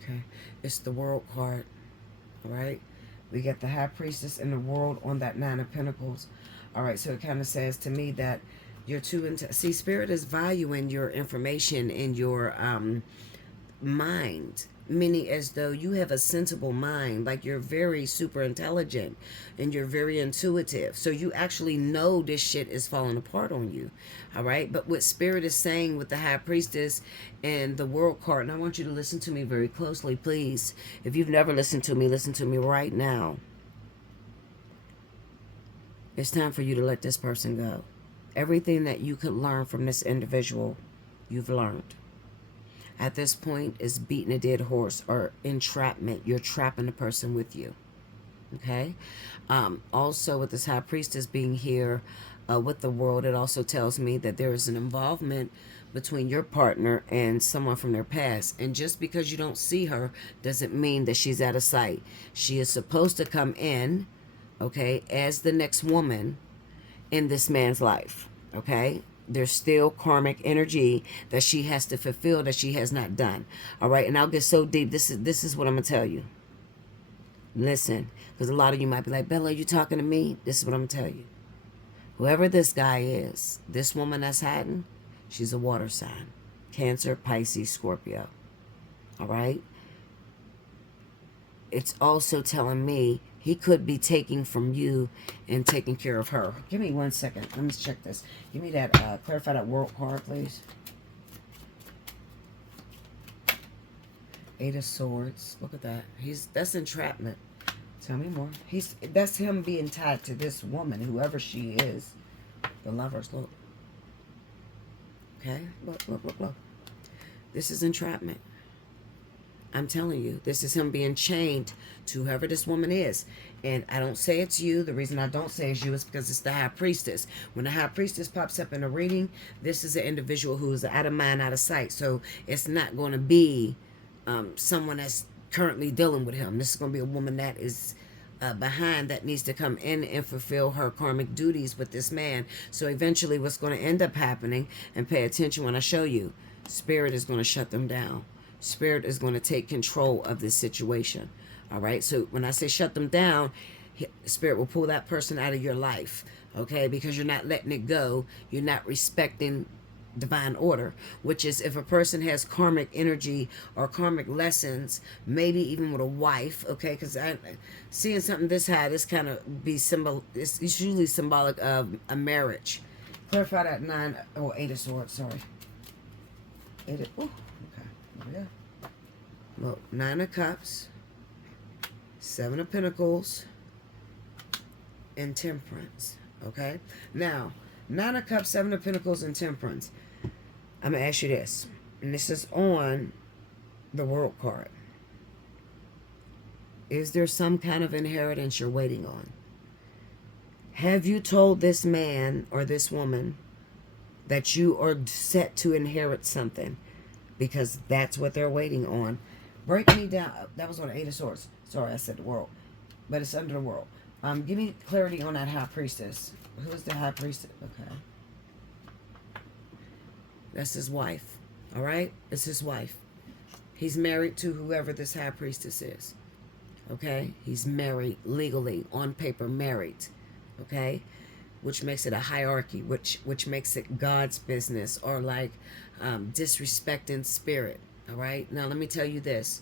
Okay. It's the World card. Alright. We got the High Priestess and the World on that Nine of Pentacles. Alright, so it kind of says to me that you're too into... See, Spirit is valuing your information in your mind. Meaning as though you have a sensible mind. Like you're very super intelligent. And you're very intuitive. So you actually know this shit is falling apart on you. Alright? But what Spirit is saying with the High Priestess and the World card... And I want you to listen to me very closely, please. If you've never listened to me, listen to me right now. It's time for you to let this person go. Everything that you could learn from this individual, you've learned. At this point, it's beating a dead horse or entrapment. You're trapping the person with you. Okay? Also, with this High Priestess being here with the World, it also tells me that there is an involvement between your partner and someone from their past. And just because you don't see her doesn't mean that she's out of sight. She is supposed to come in, okay, as the next woman in this man's life. Okay? There's still karmic energy that she has to fulfill that she has not done. All right, and I'll get so deep. This is what I'm gonna tell you. Listen, because a lot of you might be like, Bella, are you talking to me? This is what I'm gonna tell you. Whoever this guy is, this woman that's hiding, she's a water sign. Cancer, Pisces, Scorpio. All right? It's also telling me he could be taking from you and taking care of her. Give me 1 second. Let me check this. Give me that, clarify that World card, please. Eight of Swords. Look at that. That's entrapment. Tell me more. That's him being tied to this woman, whoever she is. The Lovers, look. Okay? Look. This is entrapment. I'm telling you, this is him being chained to whoever this woman is. And I don't say it's you. The reason I don't say it's you is because it's the High Priestess. When the High Priestess pops up in a reading, this is an individual who is out of mind, out of sight. So it's not going to be someone that's currently dealing with him. This is going to be a woman that is behind that needs to come in and fulfill her karmic duties with this man. So eventually what's going to end up happening, and pay attention when I show you, Spirit is going to shut them down. Spirit is going to take control of this situation. All right. So when I say shut them down, Spirit will pull that person out of your life. Okay. Because you're not letting it go. You're not respecting divine order, which is if a person has karmic energy or karmic lessons, maybe even with a wife, okay, because I seeing something this high, this kind of be symbol, it's usually symbolic of a marriage. Clarify that 9 or 8 of swords, sorry. 8 of, oh, okay, there we go. Well, 9 of cups, 7 of pentacles, and temperance, okay. Now 9 of cups, 7 of pentacles, and temperance. I'm going to ask you this, and this is on the world card. Is there some kind of inheritance you're waiting on? Have you told this man or this woman that you are set to inherit something? Because that's what they're waiting on. Break me down. That was on the 8 of swords. Sorry, I said the world. But it's under the world. Give me clarity on that high priestess. Who is the high priestess? Okay. That's his wife. All right? It's his wife. He's married to whoever this high priestess is. Okay? He's married legally, on paper, married. Okay? Which makes it a hierarchy, which makes it God's business, or like disrespecting spirit. All right? Now, let me tell you this.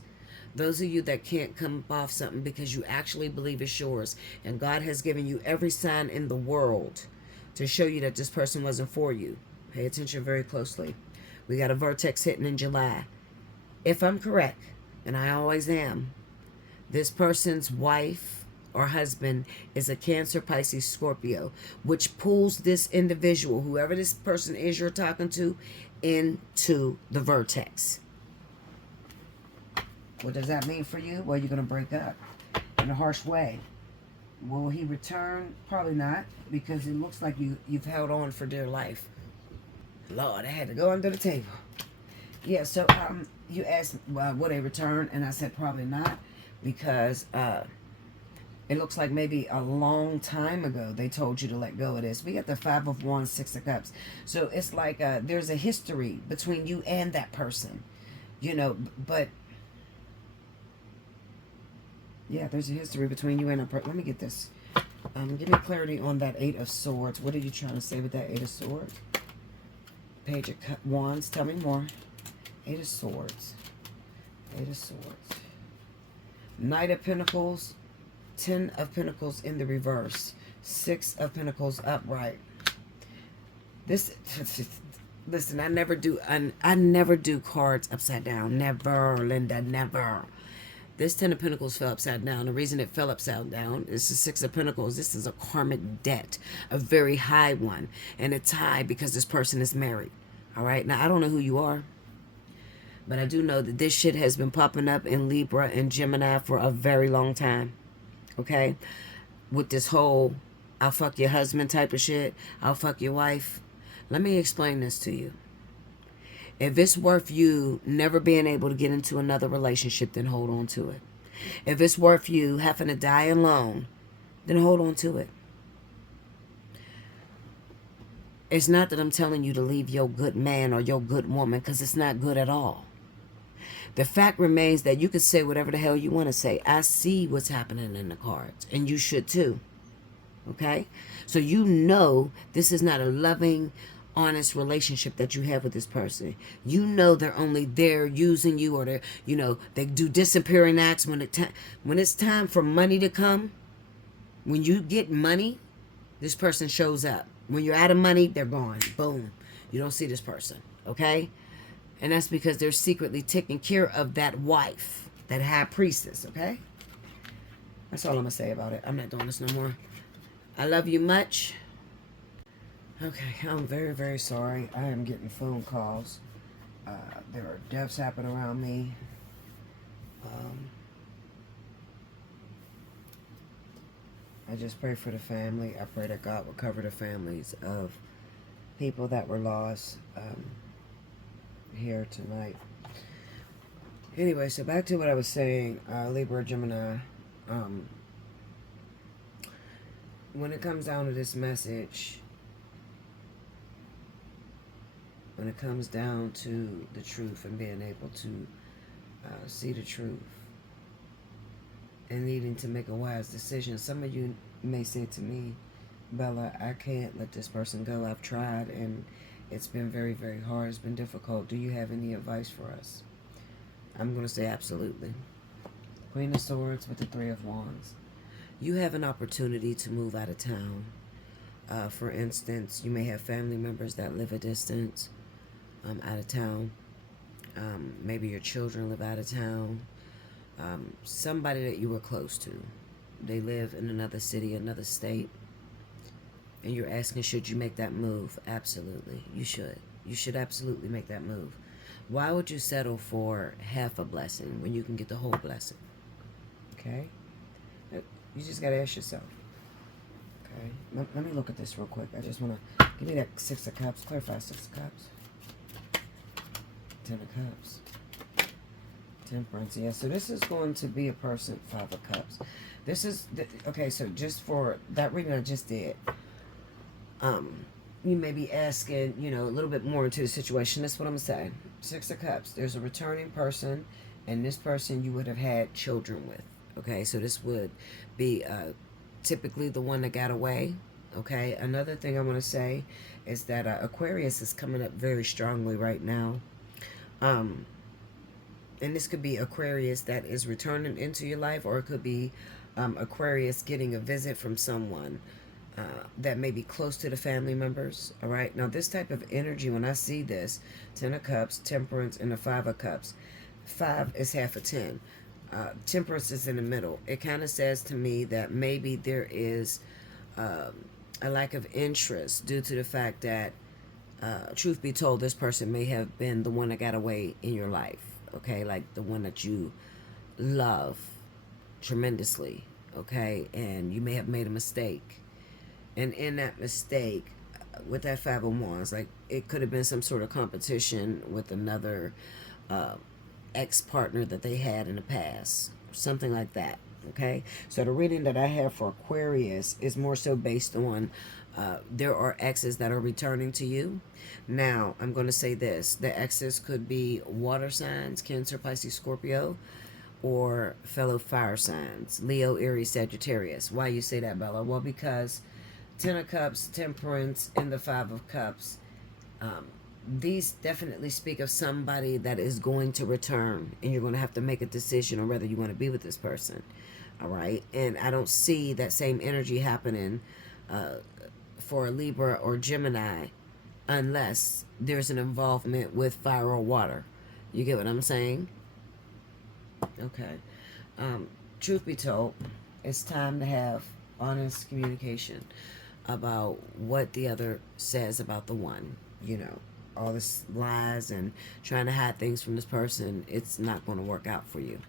Those of you that can't come off something because you actually believe it's yours, and God has given you every sign in the world to show you that this person wasn't for you. Pay attention very closely. We got a vortex hitting in July. If I'm correct, and I always am, this person's wife or husband is a Cancer, Pisces, Scorpio, which pulls this individual, whoever this person is you're talking to, into the vortex. What does that mean for you? Well, you're going to break up in a harsh way. Will he return? Probably not, because it looks like you've held on for dear life. Lord, I had to go under the table. Yeah, so you asked, will they return? And I said probably not, because it looks like maybe a long time ago they told you to let go of this. We got the 5 of Wands, 6 of Cups. So it's like there's a history between you and that person. You know, but... yeah, there's a history between you and a person. Let me get this. Give me clarity on that 8 of Swords. What are you trying to say with that 8 of Swords? Page of Wands. Tell me more. 8 of Swords. 8 of Swords. Knight of Pentacles. 10 of Pentacles in the reverse. 6 of Pentacles upright. This... listen, I never do cards upside down. Never, Linda, never. This 10 of Pentacles fell upside down. The reason it fell upside down is the 6 of Pentacles. This is a karmic debt, a very high one. And it's high because this person is married. All right? Now, I don't know who you are, but I do know that this shit has been popping up in Libra and Gemini for a very long time. Okay? With this whole, I'll fuck your husband type of shit. I'll fuck your wife. Let me explain this to you. If it's worth you never being able to get into another relationship, then hold on to it. If it's worth you having to die alone, then hold on to it. It's not that I'm telling you to leave your good man or your good woman, because it's not good at all. The fact remains that you can say whatever the hell you want to say. I see what's happening in the cards, and you should too. Okay? So you know this is not a loving, honest relationship that you have with this person. You know they're only there using you, or they do disappearing acts when it's time for money to come. When you get money, this person shows up. When you're out of money, they're gone. Boom. You don't see this person. Okay? And that's because they're secretly taking care of that wife, that high priestess. Okay? That's all I'm going to say about it. I'm not doing this no more. I love you much. Okay, I'm very, very sorry. I am getting phone calls. There are deaths happening around me. I just pray for the family. I pray that God will cover the families of people that were lost here tonight. Anyway, so back to what I was saying. Libra, Gemini. when it comes down to this message, when it comes down to the truth and being able to see the truth and needing to make a wise decision, some of you may say to me, Bella, I can't let this person go. I've tried and it's been very, very hard. It's been difficult. Do you have any advice for us? I'm going to say absolutely. Queen of Swords with the Three of Wands. You have an opportunity to move out of town. For instance, you may have family members that live a distance out of town. Maybe your children live out of town. Somebody that you were close to. They live in another city, another state. And you're asking, should you make that move? Absolutely. You should. You should absolutely make that move. Why would you settle for half a blessing when you can get the whole blessing? Okay? You just got to ask yourself. Okay? Let me look at this real quick. I just want to... Give me that Six of Cups. Clarify Six of Cups. Ten of Cups. Temperance. Yeah, so this is going to be a person, Five of Cups. This is... Okay, so just for that reading I just did... you may be asking, a little bit more into the situation. That's what I'm saying. Six of Cups. There's a returning person, and this person you would have had children with. Okay, so this would be typically the one that got away. Okay, another thing I want to say is that Aquarius is coming up very strongly right now. And this could be Aquarius that is returning into your life, or it could be Aquarius getting a visit from someone that may be close to the family members. All right, now this type of energy, when I see this, Ten of Cups, Temperance, and the Five of Cups. 5 is half a 10. Temperance is in the middle. It kind of says to me that maybe there is a lack of interest due to the fact that, truth be told, this person may have been the one that got away in your life. Okay, like the one that you love tremendously. Okay, and you may have made a mistake. And in that mistake, with that Five of Wands, like it could have been some sort of competition with another ex-partner that they had in the past, something like that. Okay, so the reading that I have for Aquarius is more so based on there are exes that are returning to you. Now, I'm going to say this. The exes could be water signs, Cancer, Pisces, Scorpio, or fellow fire signs, Leo, Aries, Sagittarius. Why you say that, Bella? Well, because Ten of Cups, Temperance, and the Five of Cups, these definitely speak of somebody that is going to return, and you're going to have to make a decision on whether you want to be with this person. All right, and I don't see that same energy happening for a Libra or Gemini unless there's an involvement with fire or water. You get what I'm saying? Okay. Truth be told, it's time to have honest communication about what the other says about the one. All this lies and trying to hide things from this person, it's not going to work out for you.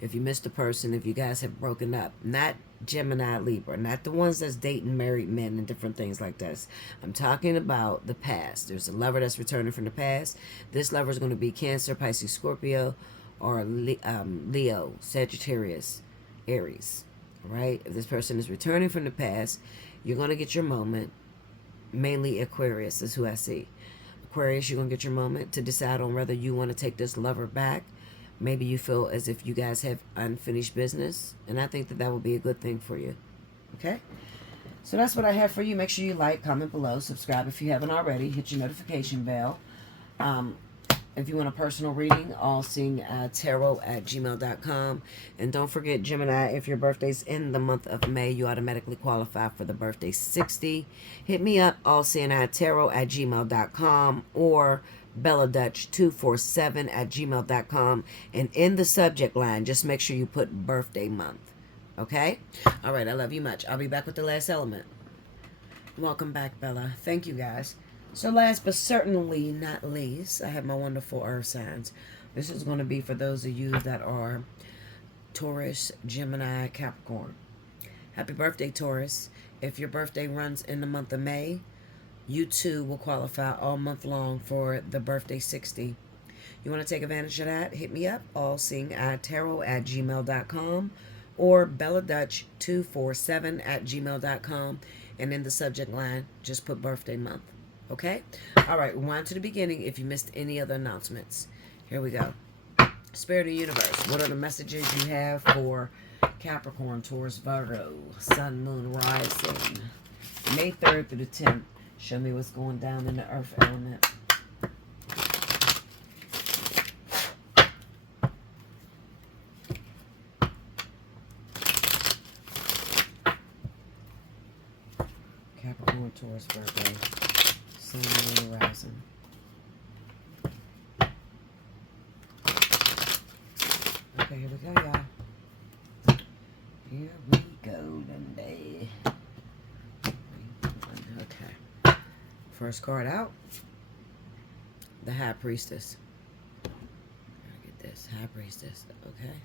If you missed a person, if you guys have broken up, not Gemini, Libra, not the ones that's dating married men and different things like this. I'm talking about the past. There's a lover that's returning from the past. This lover is going to be Cancer, Pisces, Scorpio, or Leo, Sagittarius, Aries. Right? If this person is returning from the past, you're going to get your moment. Mainly Aquarius is who I see. Aquarius, you're going to get your moment to decide on whether you want to take this lover back. Maybe you feel as if you guys have unfinished business, and I think that that would be a good thing for you. Okay? So that's what I have for you. Make sure you like, comment below, subscribe if you haven't already, hit your notification bell. If you want a personal reading, allseeingeyetarot@gmail.com. And don't forget, Gemini, if your birthday's in the month of May, you automatically qualify for the birthday 60. Hit me up, allseeingeyetarot@gmail.com or belladutch247@gmail.com. And in the subject line, just make sure you put birthday month. Okay? All right, I love you much. I'll be back with the last element. Welcome back, Bella. Thank you, guys. So last but certainly not least, I have my wonderful earth signs. This is going to be for those of you that are Taurus, Gemini, Capricorn. Happy birthday, Taurus. If your birthday runs in the month of May, you too will qualify all month long for the birthday 60. You want to take advantage of that? Hit me up, allseeingeyetarot@gmail.com or belladutch247@gmail.com. And in the subject line, just put birthday month. Okay? All right, rewind to the beginning if you missed any other announcements. Here we go. Spirit of the universe, what are the messages you have for Capricorn, Taurus, Virgo, Sun, Moon, Rising, May 3rd through the 10th? Show me what's going down in the earth element. Capricorn, Taurus, Virgo, Sun, Moon, Rising. Okay, here we go, y'all. Here we go today. Okay. First card out. The High Priestess. Gotta get this. High Priestess. Okay.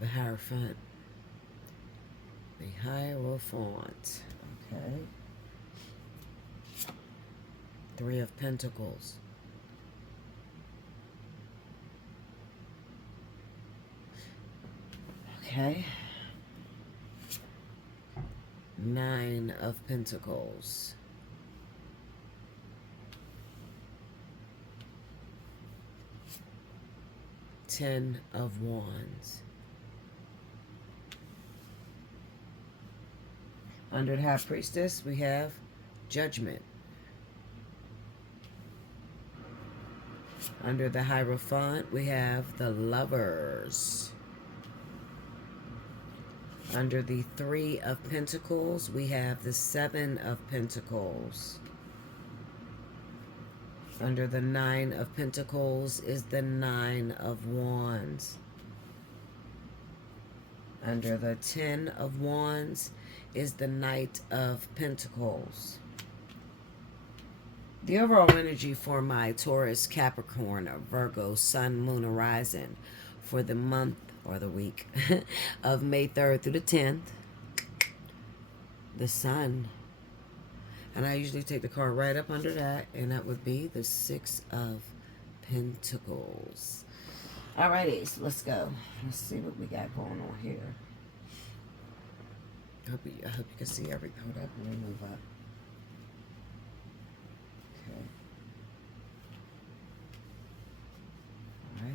The Hierophant. The Hierophant. Okay. Three of Pentacles. Okay. Nine of Pentacles. Ten of Wands. Under the High Priestess, we have Judgment. Under the Hierophant, we have the Lovers. Under the Three of Pentacles, we have the Seven of Pentacles. Under the Nine of Pentacles is the Nine of Wands. Under the Ten of Wands is the Knight of Pentacles. The overall energy for my Taurus, Capricorn, or Virgo, Sun, Moon, or Rising for the month or the week of May 3rd through the 10th, the Sun. And I usually take the card right up under that, and that would be the Six of Pentacles. Alrighty, so let's go. Let's see what we got going on here. I hope you can see everything. Hold up, let me move up. Okay. Alrighty.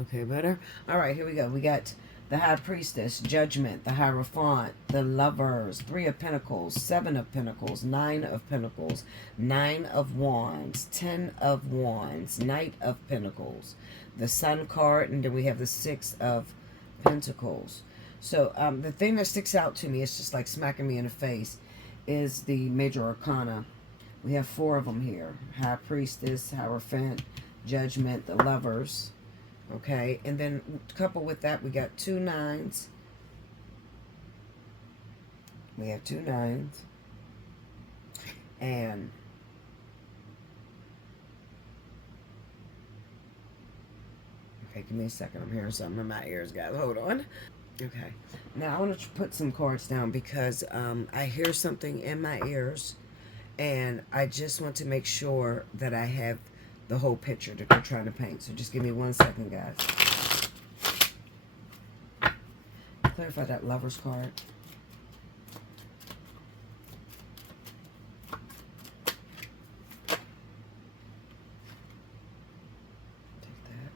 Okay, better? Alright, here we go. We got the High Priestess, Judgment, the Hierophant, the Lovers, Three of Pentacles, Seven of Pentacles, Nine of Pentacles, Nine of Wands, Ten of Wands, Knight of Pentacles, the Sun card, and then we have the Six of Pentacles. So the thing that sticks out to me, it's just like smacking me in the face, is the Major Arcana. We have four of them here. High Priestess, Hierophant, Judgment, the Lovers. Okay, and then coupled with that, we got two nines. We have two nines. And okay, give me a second. I'm hearing something in my ears, guys. Hold on. Okay, now I want to put some cards down because I hear something in my ears, and I just want to make sure that I have the whole picture that they're trying to paint. So just give me 1 second, guys. Clarify that Lover's card. Take that.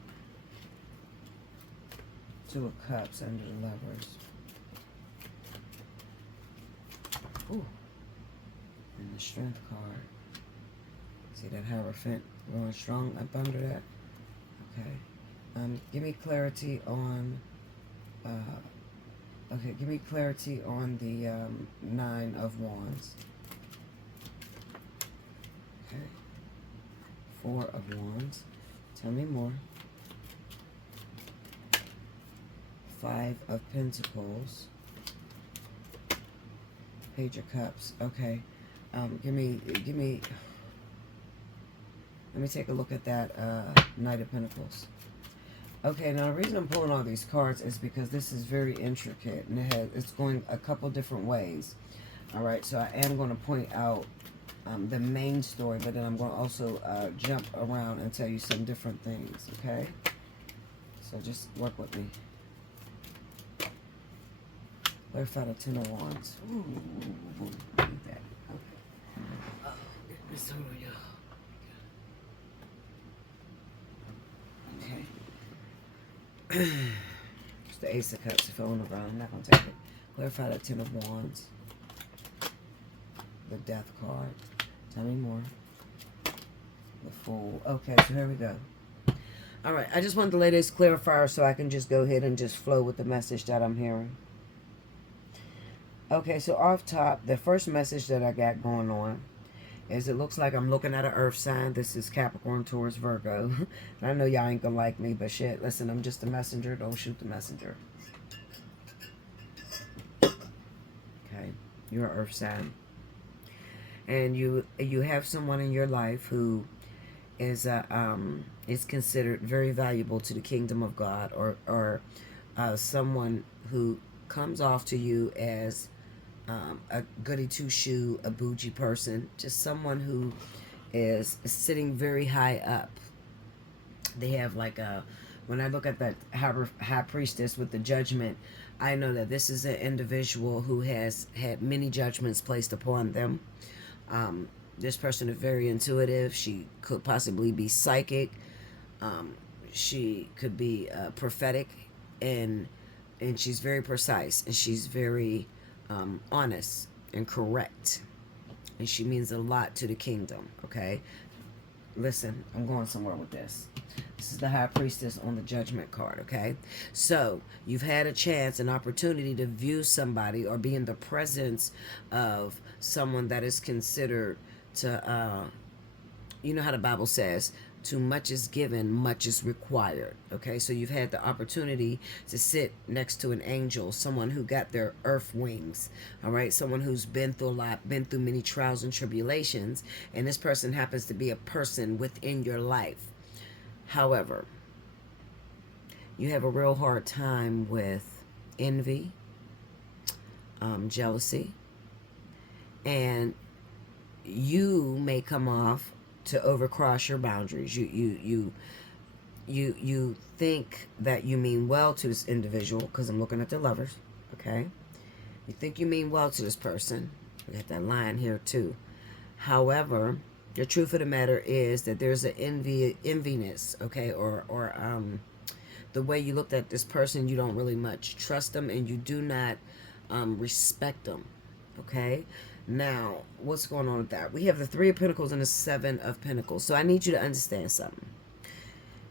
Two of Cups under the Lovers. Ooh. And the Strength card. See that Hierophant going strong up under that? Okay. Give me clarity on okay, give me clarity on the Nine of Wands. Okay. Four of Wands. Tell me more. Five of Pentacles. Page of Cups. Okay. Give me let me take a look at that Knight of Pentacles. Okay, now the reason I'm pulling all these cards is because this is very intricate, and it's going a couple different ways. Alright, so I am going to point out the main story, but then I'm going to also jump around and tell you some different things, okay? So just work with me. Clarify the 10 of Wands. Ooh, that. Okay. Oh, Miss Amelia. Okay. It's the Ace of Cups. If I want to run, I'm not going to take it. Clarify the 10 of Wands. The Death card. Tell me more. The Fool. Okay, so here we go. Alright, I just want the latest clarifier so I can just go ahead and just flow with the message that I'm hearing. Okay, so off top, the first message that I got going on is it looks like I'm looking at an earth sign. This is Capricorn, Taurus, Virgo. And I know y'all ain't gonna like me, but shit, listen, I'm just a messenger. Don't shoot the messenger. Okay, you're an earth sign. And you have someone in your life who is considered very valuable to the kingdom of God, or someone who comes off to you as a goody two-shoe, a bougie person, just someone who is sitting very high up. They have like a, when I look at that high priestess with the judgment, I know that this is an individual who has had many judgments placed upon them. This person is very intuitive. She could possibly be psychic. She could be prophetic, and she's very precise, and she's very honest and correct, and she means a lot to the kingdom. Okay, listen, I'm going somewhere with this. This is the High Priestess on the Judgment card. Okay, so you've had a chance, an opportunity to view somebody or be in the presence of someone that is considered to, you know how the Bible says, too much is given, much is required. Okay, so you've had the opportunity to sit next to an angel, someone who got their earth wings. All right, someone who's been through a lot, been through many trials and tribulations, and this person happens to be a person within your life. However, you have a real hard time with envy, jealousy, and you may come off to overcross your boundaries. You think that you mean well to this individual, because I'm looking at the Lovers. Okay, you think you mean well to this person. We got that line here too. However, the truth of the matter is that there's an enviness, okay, or the way you looked at this person, you don't really much trust them, and you do not respect them. Okay, now what's going on with that? We have the Three of Pentacles and the Seven of Pentacles. So I need you to understand something.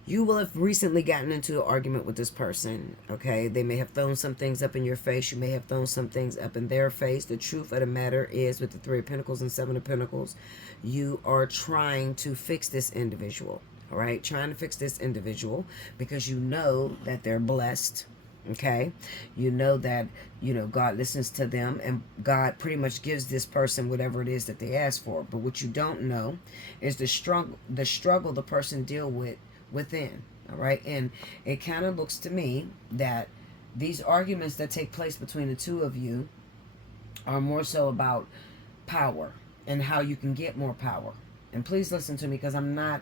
You will have recently gotten into an argument with this person, okay? They may have thrown some things up in your face. You may have thrown some things up in their face. The truth of the matter is, with the Three of Pentacles and Seven of Pentacles, you are trying to fix this individual, all right? Trying to fix this individual because you know that they're blessed, okay? You know that, you know, God listens to them, and God pretty much gives this person whatever it is that they ask for. But what you don't know is the struggle the person deal with within, all right? And it kind of looks to me that these arguments that take place between the two of you are more so about power and how you can get more power. And please listen to me, because I'm not,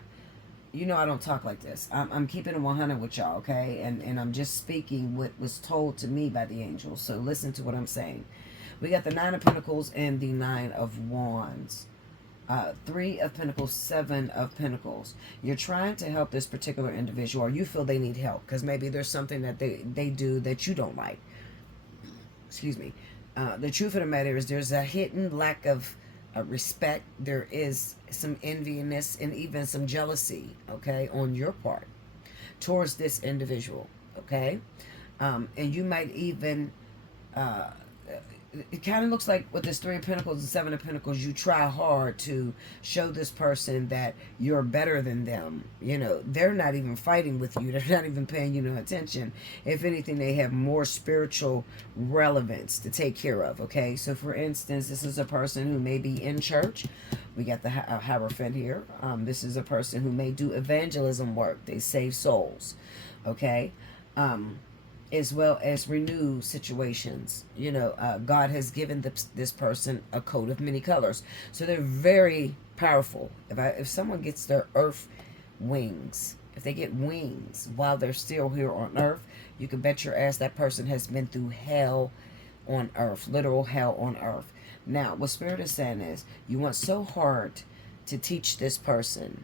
you know, I don't talk like this. I'm keeping it 100 with y'all, okay? And I'm just speaking what was told to me by the angels. So listen to what I'm saying. We got the Nine of Pentacles and the Nine of Wands. Three of Pentacles, Seven of Pentacles. You're trying to help this particular individual, or you feel they need help, because maybe there's something that they do that you don't like. Excuse me. The truth of the matter is there's a hidden lack of respect. There is some enviness and even some jealousy, okay, on your part towards this individual, okay? And you might even, it kind of looks like with this Three of Pentacles and Seven of Pentacles, you try hard to show this person that you're better than them. You know, they're not even fighting with you. They're not even paying you no attention. If anything, they have more spiritual relevance to take care of, okay? So, for instance, this is a person who may be in church. We got the Hierophant here. This is a person who may do evangelism work. They save souls, okay? As well as renew situations. You know, God has given this person a coat of many colors. So they're very powerful. If someone gets their earth wings if they get wings while they're still here on earth, you can bet your ass that person has been through hell on earth, literal hell on earth. Now, what Spirit is saying is, you want so hard to teach this person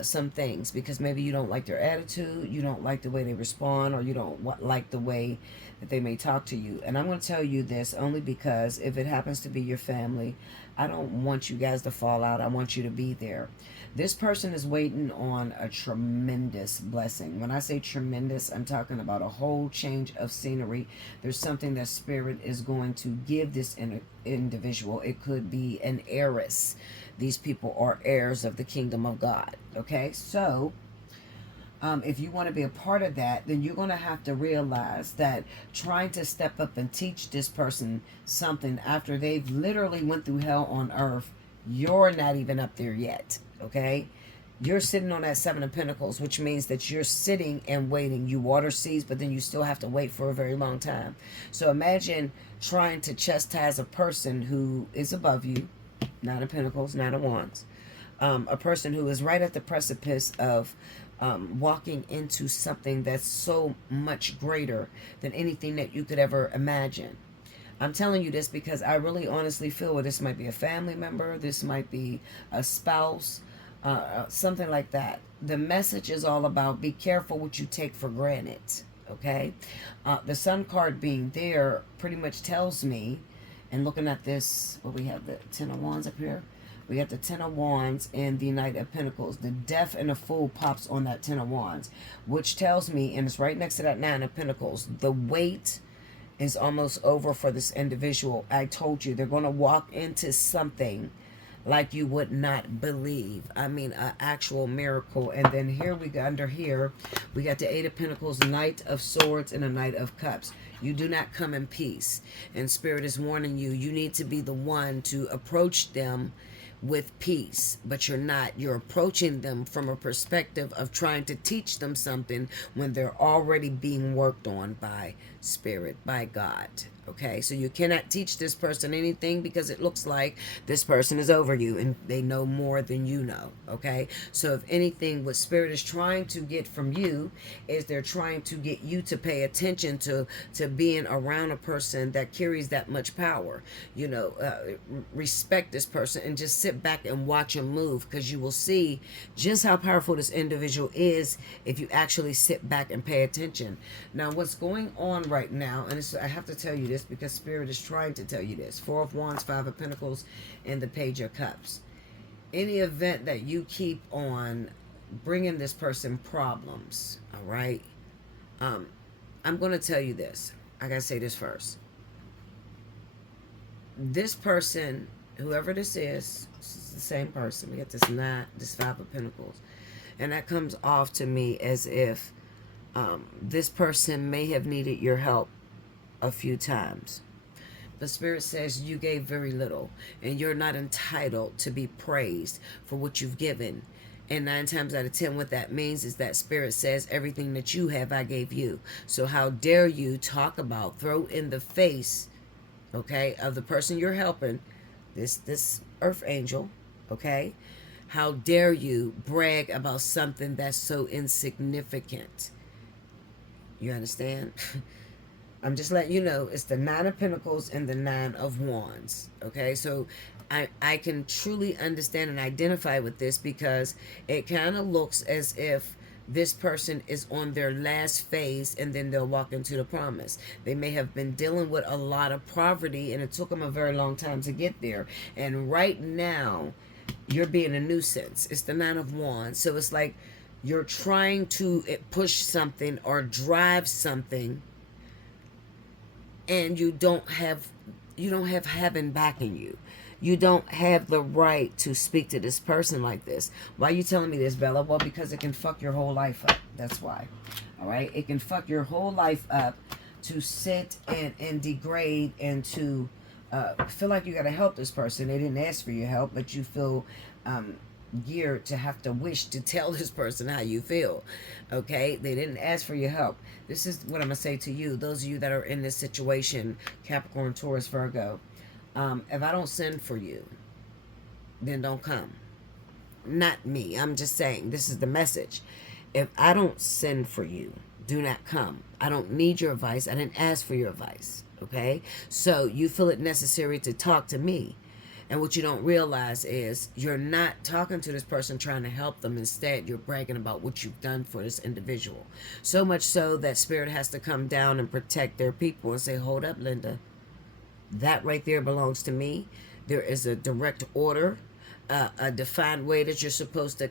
some things because maybe you don't like their attitude, you don't like the way they respond, or you don't like the way that they may talk to you. And I'm going to tell you this only because if it happens to be your family, I don't want you guys to fall out. I want you to be there. This person is waiting on a tremendous blessing. When I say tremendous, I'm talking about a whole change of scenery. There's something that Spirit is going to give this individual. It could be an heiress. These people are heirs of the kingdom of God. Okay, so if you want to be a part of that, then you're going to have to realize that trying to step up and teach this person something after they've literally went through hell on earth, you're not even up there yet. Okay, you're sitting on that Seven of Pentacles, which means that you're sitting and waiting. You water seeds, but then you still have to wait for a very long time. So imagine trying to chastise a person who is above you, Nine of Pentacles, Nine of Wands, a person who is right at the precipice of walking into something that's so much greater than anything that you could ever imagine. I'm telling you this because I really honestly feel this might be a family member, this might be a spouse, something like that. The message is all about be careful what you take for granted, okay? The Sun card being there pretty much tells me, and looking at this, what we have, the Ten of Wands up here. We got the Ten of Wands and the Knight of Pentacles. The Death and the Fool pops on that Ten of Wands, which tells me, and it's right next to that Nine of Pentacles, the wait is almost over for this individual. I told you, they're going to walk into something like you would not believe. I mean, an actual miracle. And then here we got, under here, we got the Eight of Pentacles, Knight of Swords, and a Knight of Cups. You do not come in peace. And Spirit is warning you, you need to be the one to approach them with peace, but you're not. You're approaching them from a perspective of trying to teach them something when they're already being worked on by Spirit, by God. Okay, so you cannot teach this person anything because it looks like this person is over you and they know more than you know. Okay, so if anything, what Spirit is trying to get from you is they're trying to get you to pay attention to being around a person that carries that much power. You know, respect this person and just sit back and watch him move, because you will see just how powerful this individual is if you actually sit back and pay attention. Now, what's going on right now, and I have to tell you this because Spirit is trying to tell you this. Four of Wands, Five of Pentacles, and the Page of Cups. Any event that you keep on bringing this person problems, all right? I'm going to tell you this. I got to say this first. This person, whoever this is the same person. We got this Five of Pentacles. And that comes off to me as if this person may have needed your help a few times. The Spirit says you gave very little, and you're not entitled to be praised for what you've given. And 9 times out of 10, what that means is that Spirit says everything that you have, I gave you. So how dare you talk about, throw in the face, okay, of the person you're helping, this earth angel, okay? How dare you brag about something that's so insignificant? You understand? I'm just letting you know, it's the Nine of Pentacles and the Nine of Wands. Okay, so I can truly understand and identify with this because it kind of looks as if this person is on their last phase and then they'll walk into the promise. They may have been dealing with a lot of poverty and it took them a very long time to get there. And right now, you're being a nuisance. It's the Nine of Wands. So it's like you're trying to push something or drive something, and you don't have heaven backing you. You don't have the right to speak to this person like this. Why are you telling me this, Bella? Well, because it can fuck your whole life up. That's why. All right? It can fuck your whole life up to sit and degrade and to feel like you got to help this person. They didn't ask for your help, but you feel geared to have to wish to tell this person how you feel. Okay? They didn't ask for your help. This is what I'm going to say to you, those of you that are in this situation, Capricorn, Taurus, Virgo. If I don't send for you, then don't come. Not me. I'm just saying, this is the message. If I don't send for you, do not come. I don't need your advice. I didn't ask for your advice. Okay? So you feel it necessary to talk to me. And what you don't realize is you're not talking to this person trying to help them. Instead, you're bragging about what you've done for this individual. So much so that spirit has to come down and protect their people and say, hold up, Linda. That right there belongs to me. There is a direct order, a defined way that you're supposed to,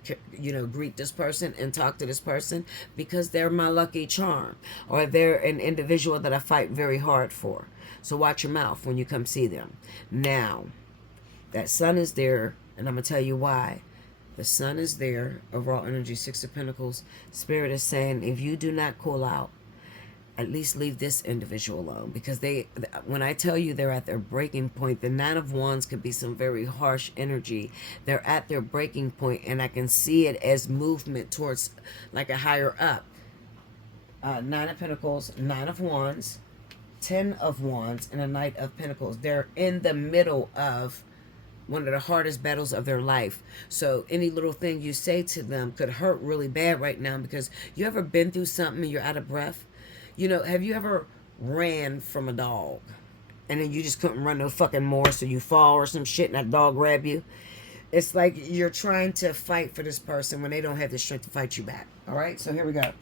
greet this person and talk to this person, because they're my lucky charm, or they're an individual that I fight very hard for. So watch your mouth when you come see them. Now, that sun is there, and I'm going to tell you why. The sun is there, overall energy, Six of Pentacles. Spirit is saying, if you do not cool out, at least leave this individual alone, because when I tell you they're at their breaking point, the Nine of Wands could be some very harsh energy. They're at their breaking point, and I can see it as movement towards like a higher up. Nine of Pentacles, Nine of Wands, 10 of Wands, and a Knight of Pentacles. They're in the middle of one of the hardest battles of their life. So any little thing you say to them could hurt really bad right now, because you ever been through something and you're out of breath? Have you ever ran from a dog and then you just couldn't run no fucking more, so you fall or some shit and that dog grab you? It's like you're trying to fight for this person when they don't have the strength to fight you back. All right, so here we go.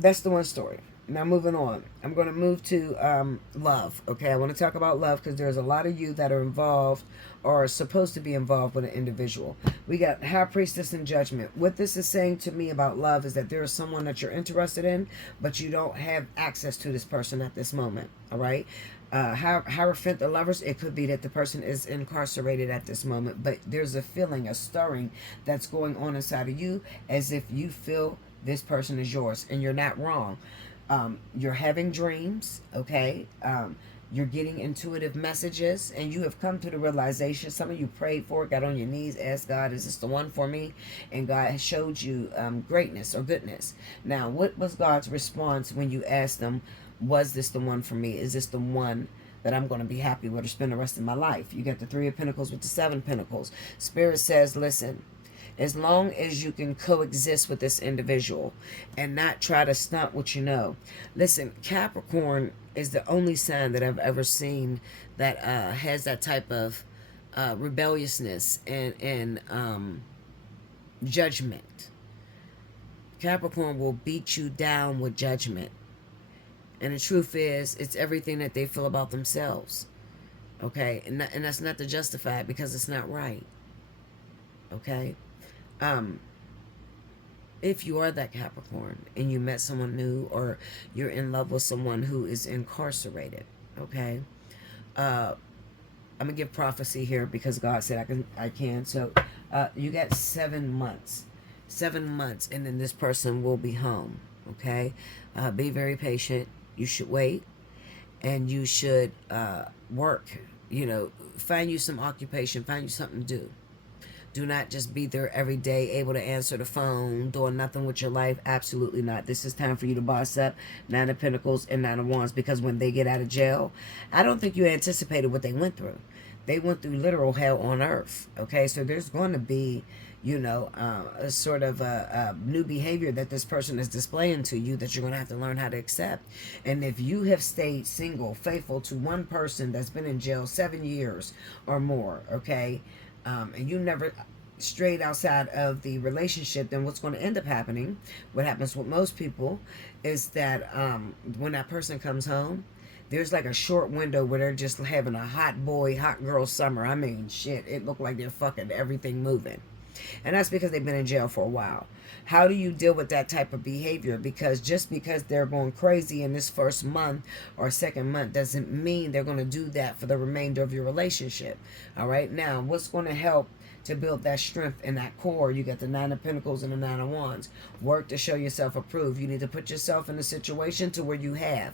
That's the one story. Now moving on. I'm going to move to love. Okay, I want to talk about love because there's a lot of you that are involved or are supposed to be involved with an individual. We got High Priestess and Judgment. What this is saying to me about love is that there is someone that you're interested in, but you don't have access to this person at this moment. All right. Hierophant, the lovers, it could be that the person is incarcerated at this moment, but there's a feeling, a stirring that's going on inside of you, as if you feel this person is yours, and you're not wrong. You're having dreams, okay? You're getting intuitive messages, and you have come to the realization. Some of you prayed for it, got on your knees, asked God, is this the one for me? And God has showed you greatness or goodness. Now, what was God's response when you asked him, was this the one for me? Is this the one that I'm going to be happy with or spend the rest of my life? You got the Three of Pentacles with the Seven of Pentacles. Spirit says, listen, as long as you can coexist with this individual and not try to stunt what you know. Listen, Capricorn is the only sign that I've ever seen that has that type of rebelliousness and judgment. Capricorn will beat you down with judgment. And the truth is, it's everything that they feel about themselves. Okay? And that's not to justify it, because it's not right. Okay? If you are that Capricorn and you met someone new, or you're in love with someone who is incarcerated, okay, I'm gonna give prophecy here because God said I can. So you got 7 months, and then this person will be home. Okay, be very patient. You should wait, and you should work. Find you some occupation, find you something to do. Do not just be there every day, able to answer the phone, doing nothing with your life. Absolutely not. This is time for you to boss up. Nine of Pentacles and Nine of Wands, because when they get out of jail, I don't think you anticipated what they went through. They went through literal hell on earth. Okay, so there's going to be, a sort of a new behavior that this person is displaying to you that you're going to have to learn how to accept. And if you have stayed single, faithful to one person that's been in jail 7 years or more, okay, and you never strayed outside of the relationship, then what's going to end up happening, what happens with most people, is that when that person comes home, there's like a short window where they're just having a hot boy, hot girl summer. I mean, shit, it looked like they're fucking everything moving. And that's because they've been in jail for a while. How do you deal with that type of behavior? Because just because they're going crazy in this first month or second month doesn't mean they're going to do that for the remainder of your relationship. All right. Now, what's going to help to build that strength in that core? You got the Nine of Pentacles and the Nine of Wands. Work to show yourself approved. You need to put yourself in a situation to where you have,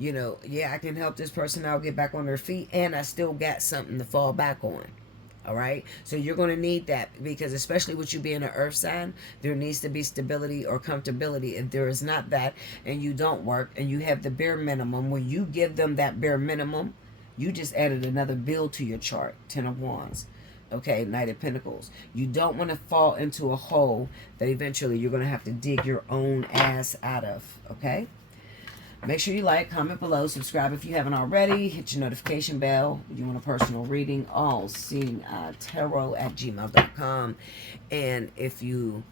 I can help this person out get back on their feet, and I still got something to fall back on. All right, so you're going to need that, because especially with you being an earth sign, there needs to be stability or comfortability. If there is not that, and you don't work, and you have the bare minimum, when you give them that bare minimum, you just added another bill to your chart. 10 of Wands. Okay, Knight of Pentacles. You don't want to fall into a hole that eventually you're going to have to dig your own ass out of. Okay? Make sure you like, comment below, subscribe if you haven't already. Hit your notification bell. If you want a personal reading, allseeingeyetarot@gmail.com. And if you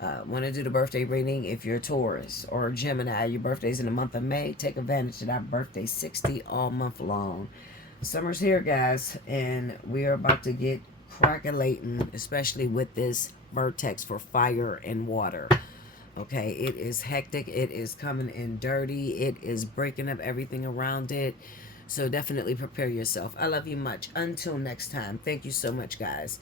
want to do the birthday reading, if you're a Taurus or a Gemini, your birthday's in the month of May, take advantage of that birthday 60 all month long. Summer's here, guys, and we are about to get crackulating, especially with this vertex for fire and water. Okay, it is hectic. It is coming in dirty. It is breaking up everything around it. So definitely prepare yourself. I love you much. Until next time. Thank you so much, guys.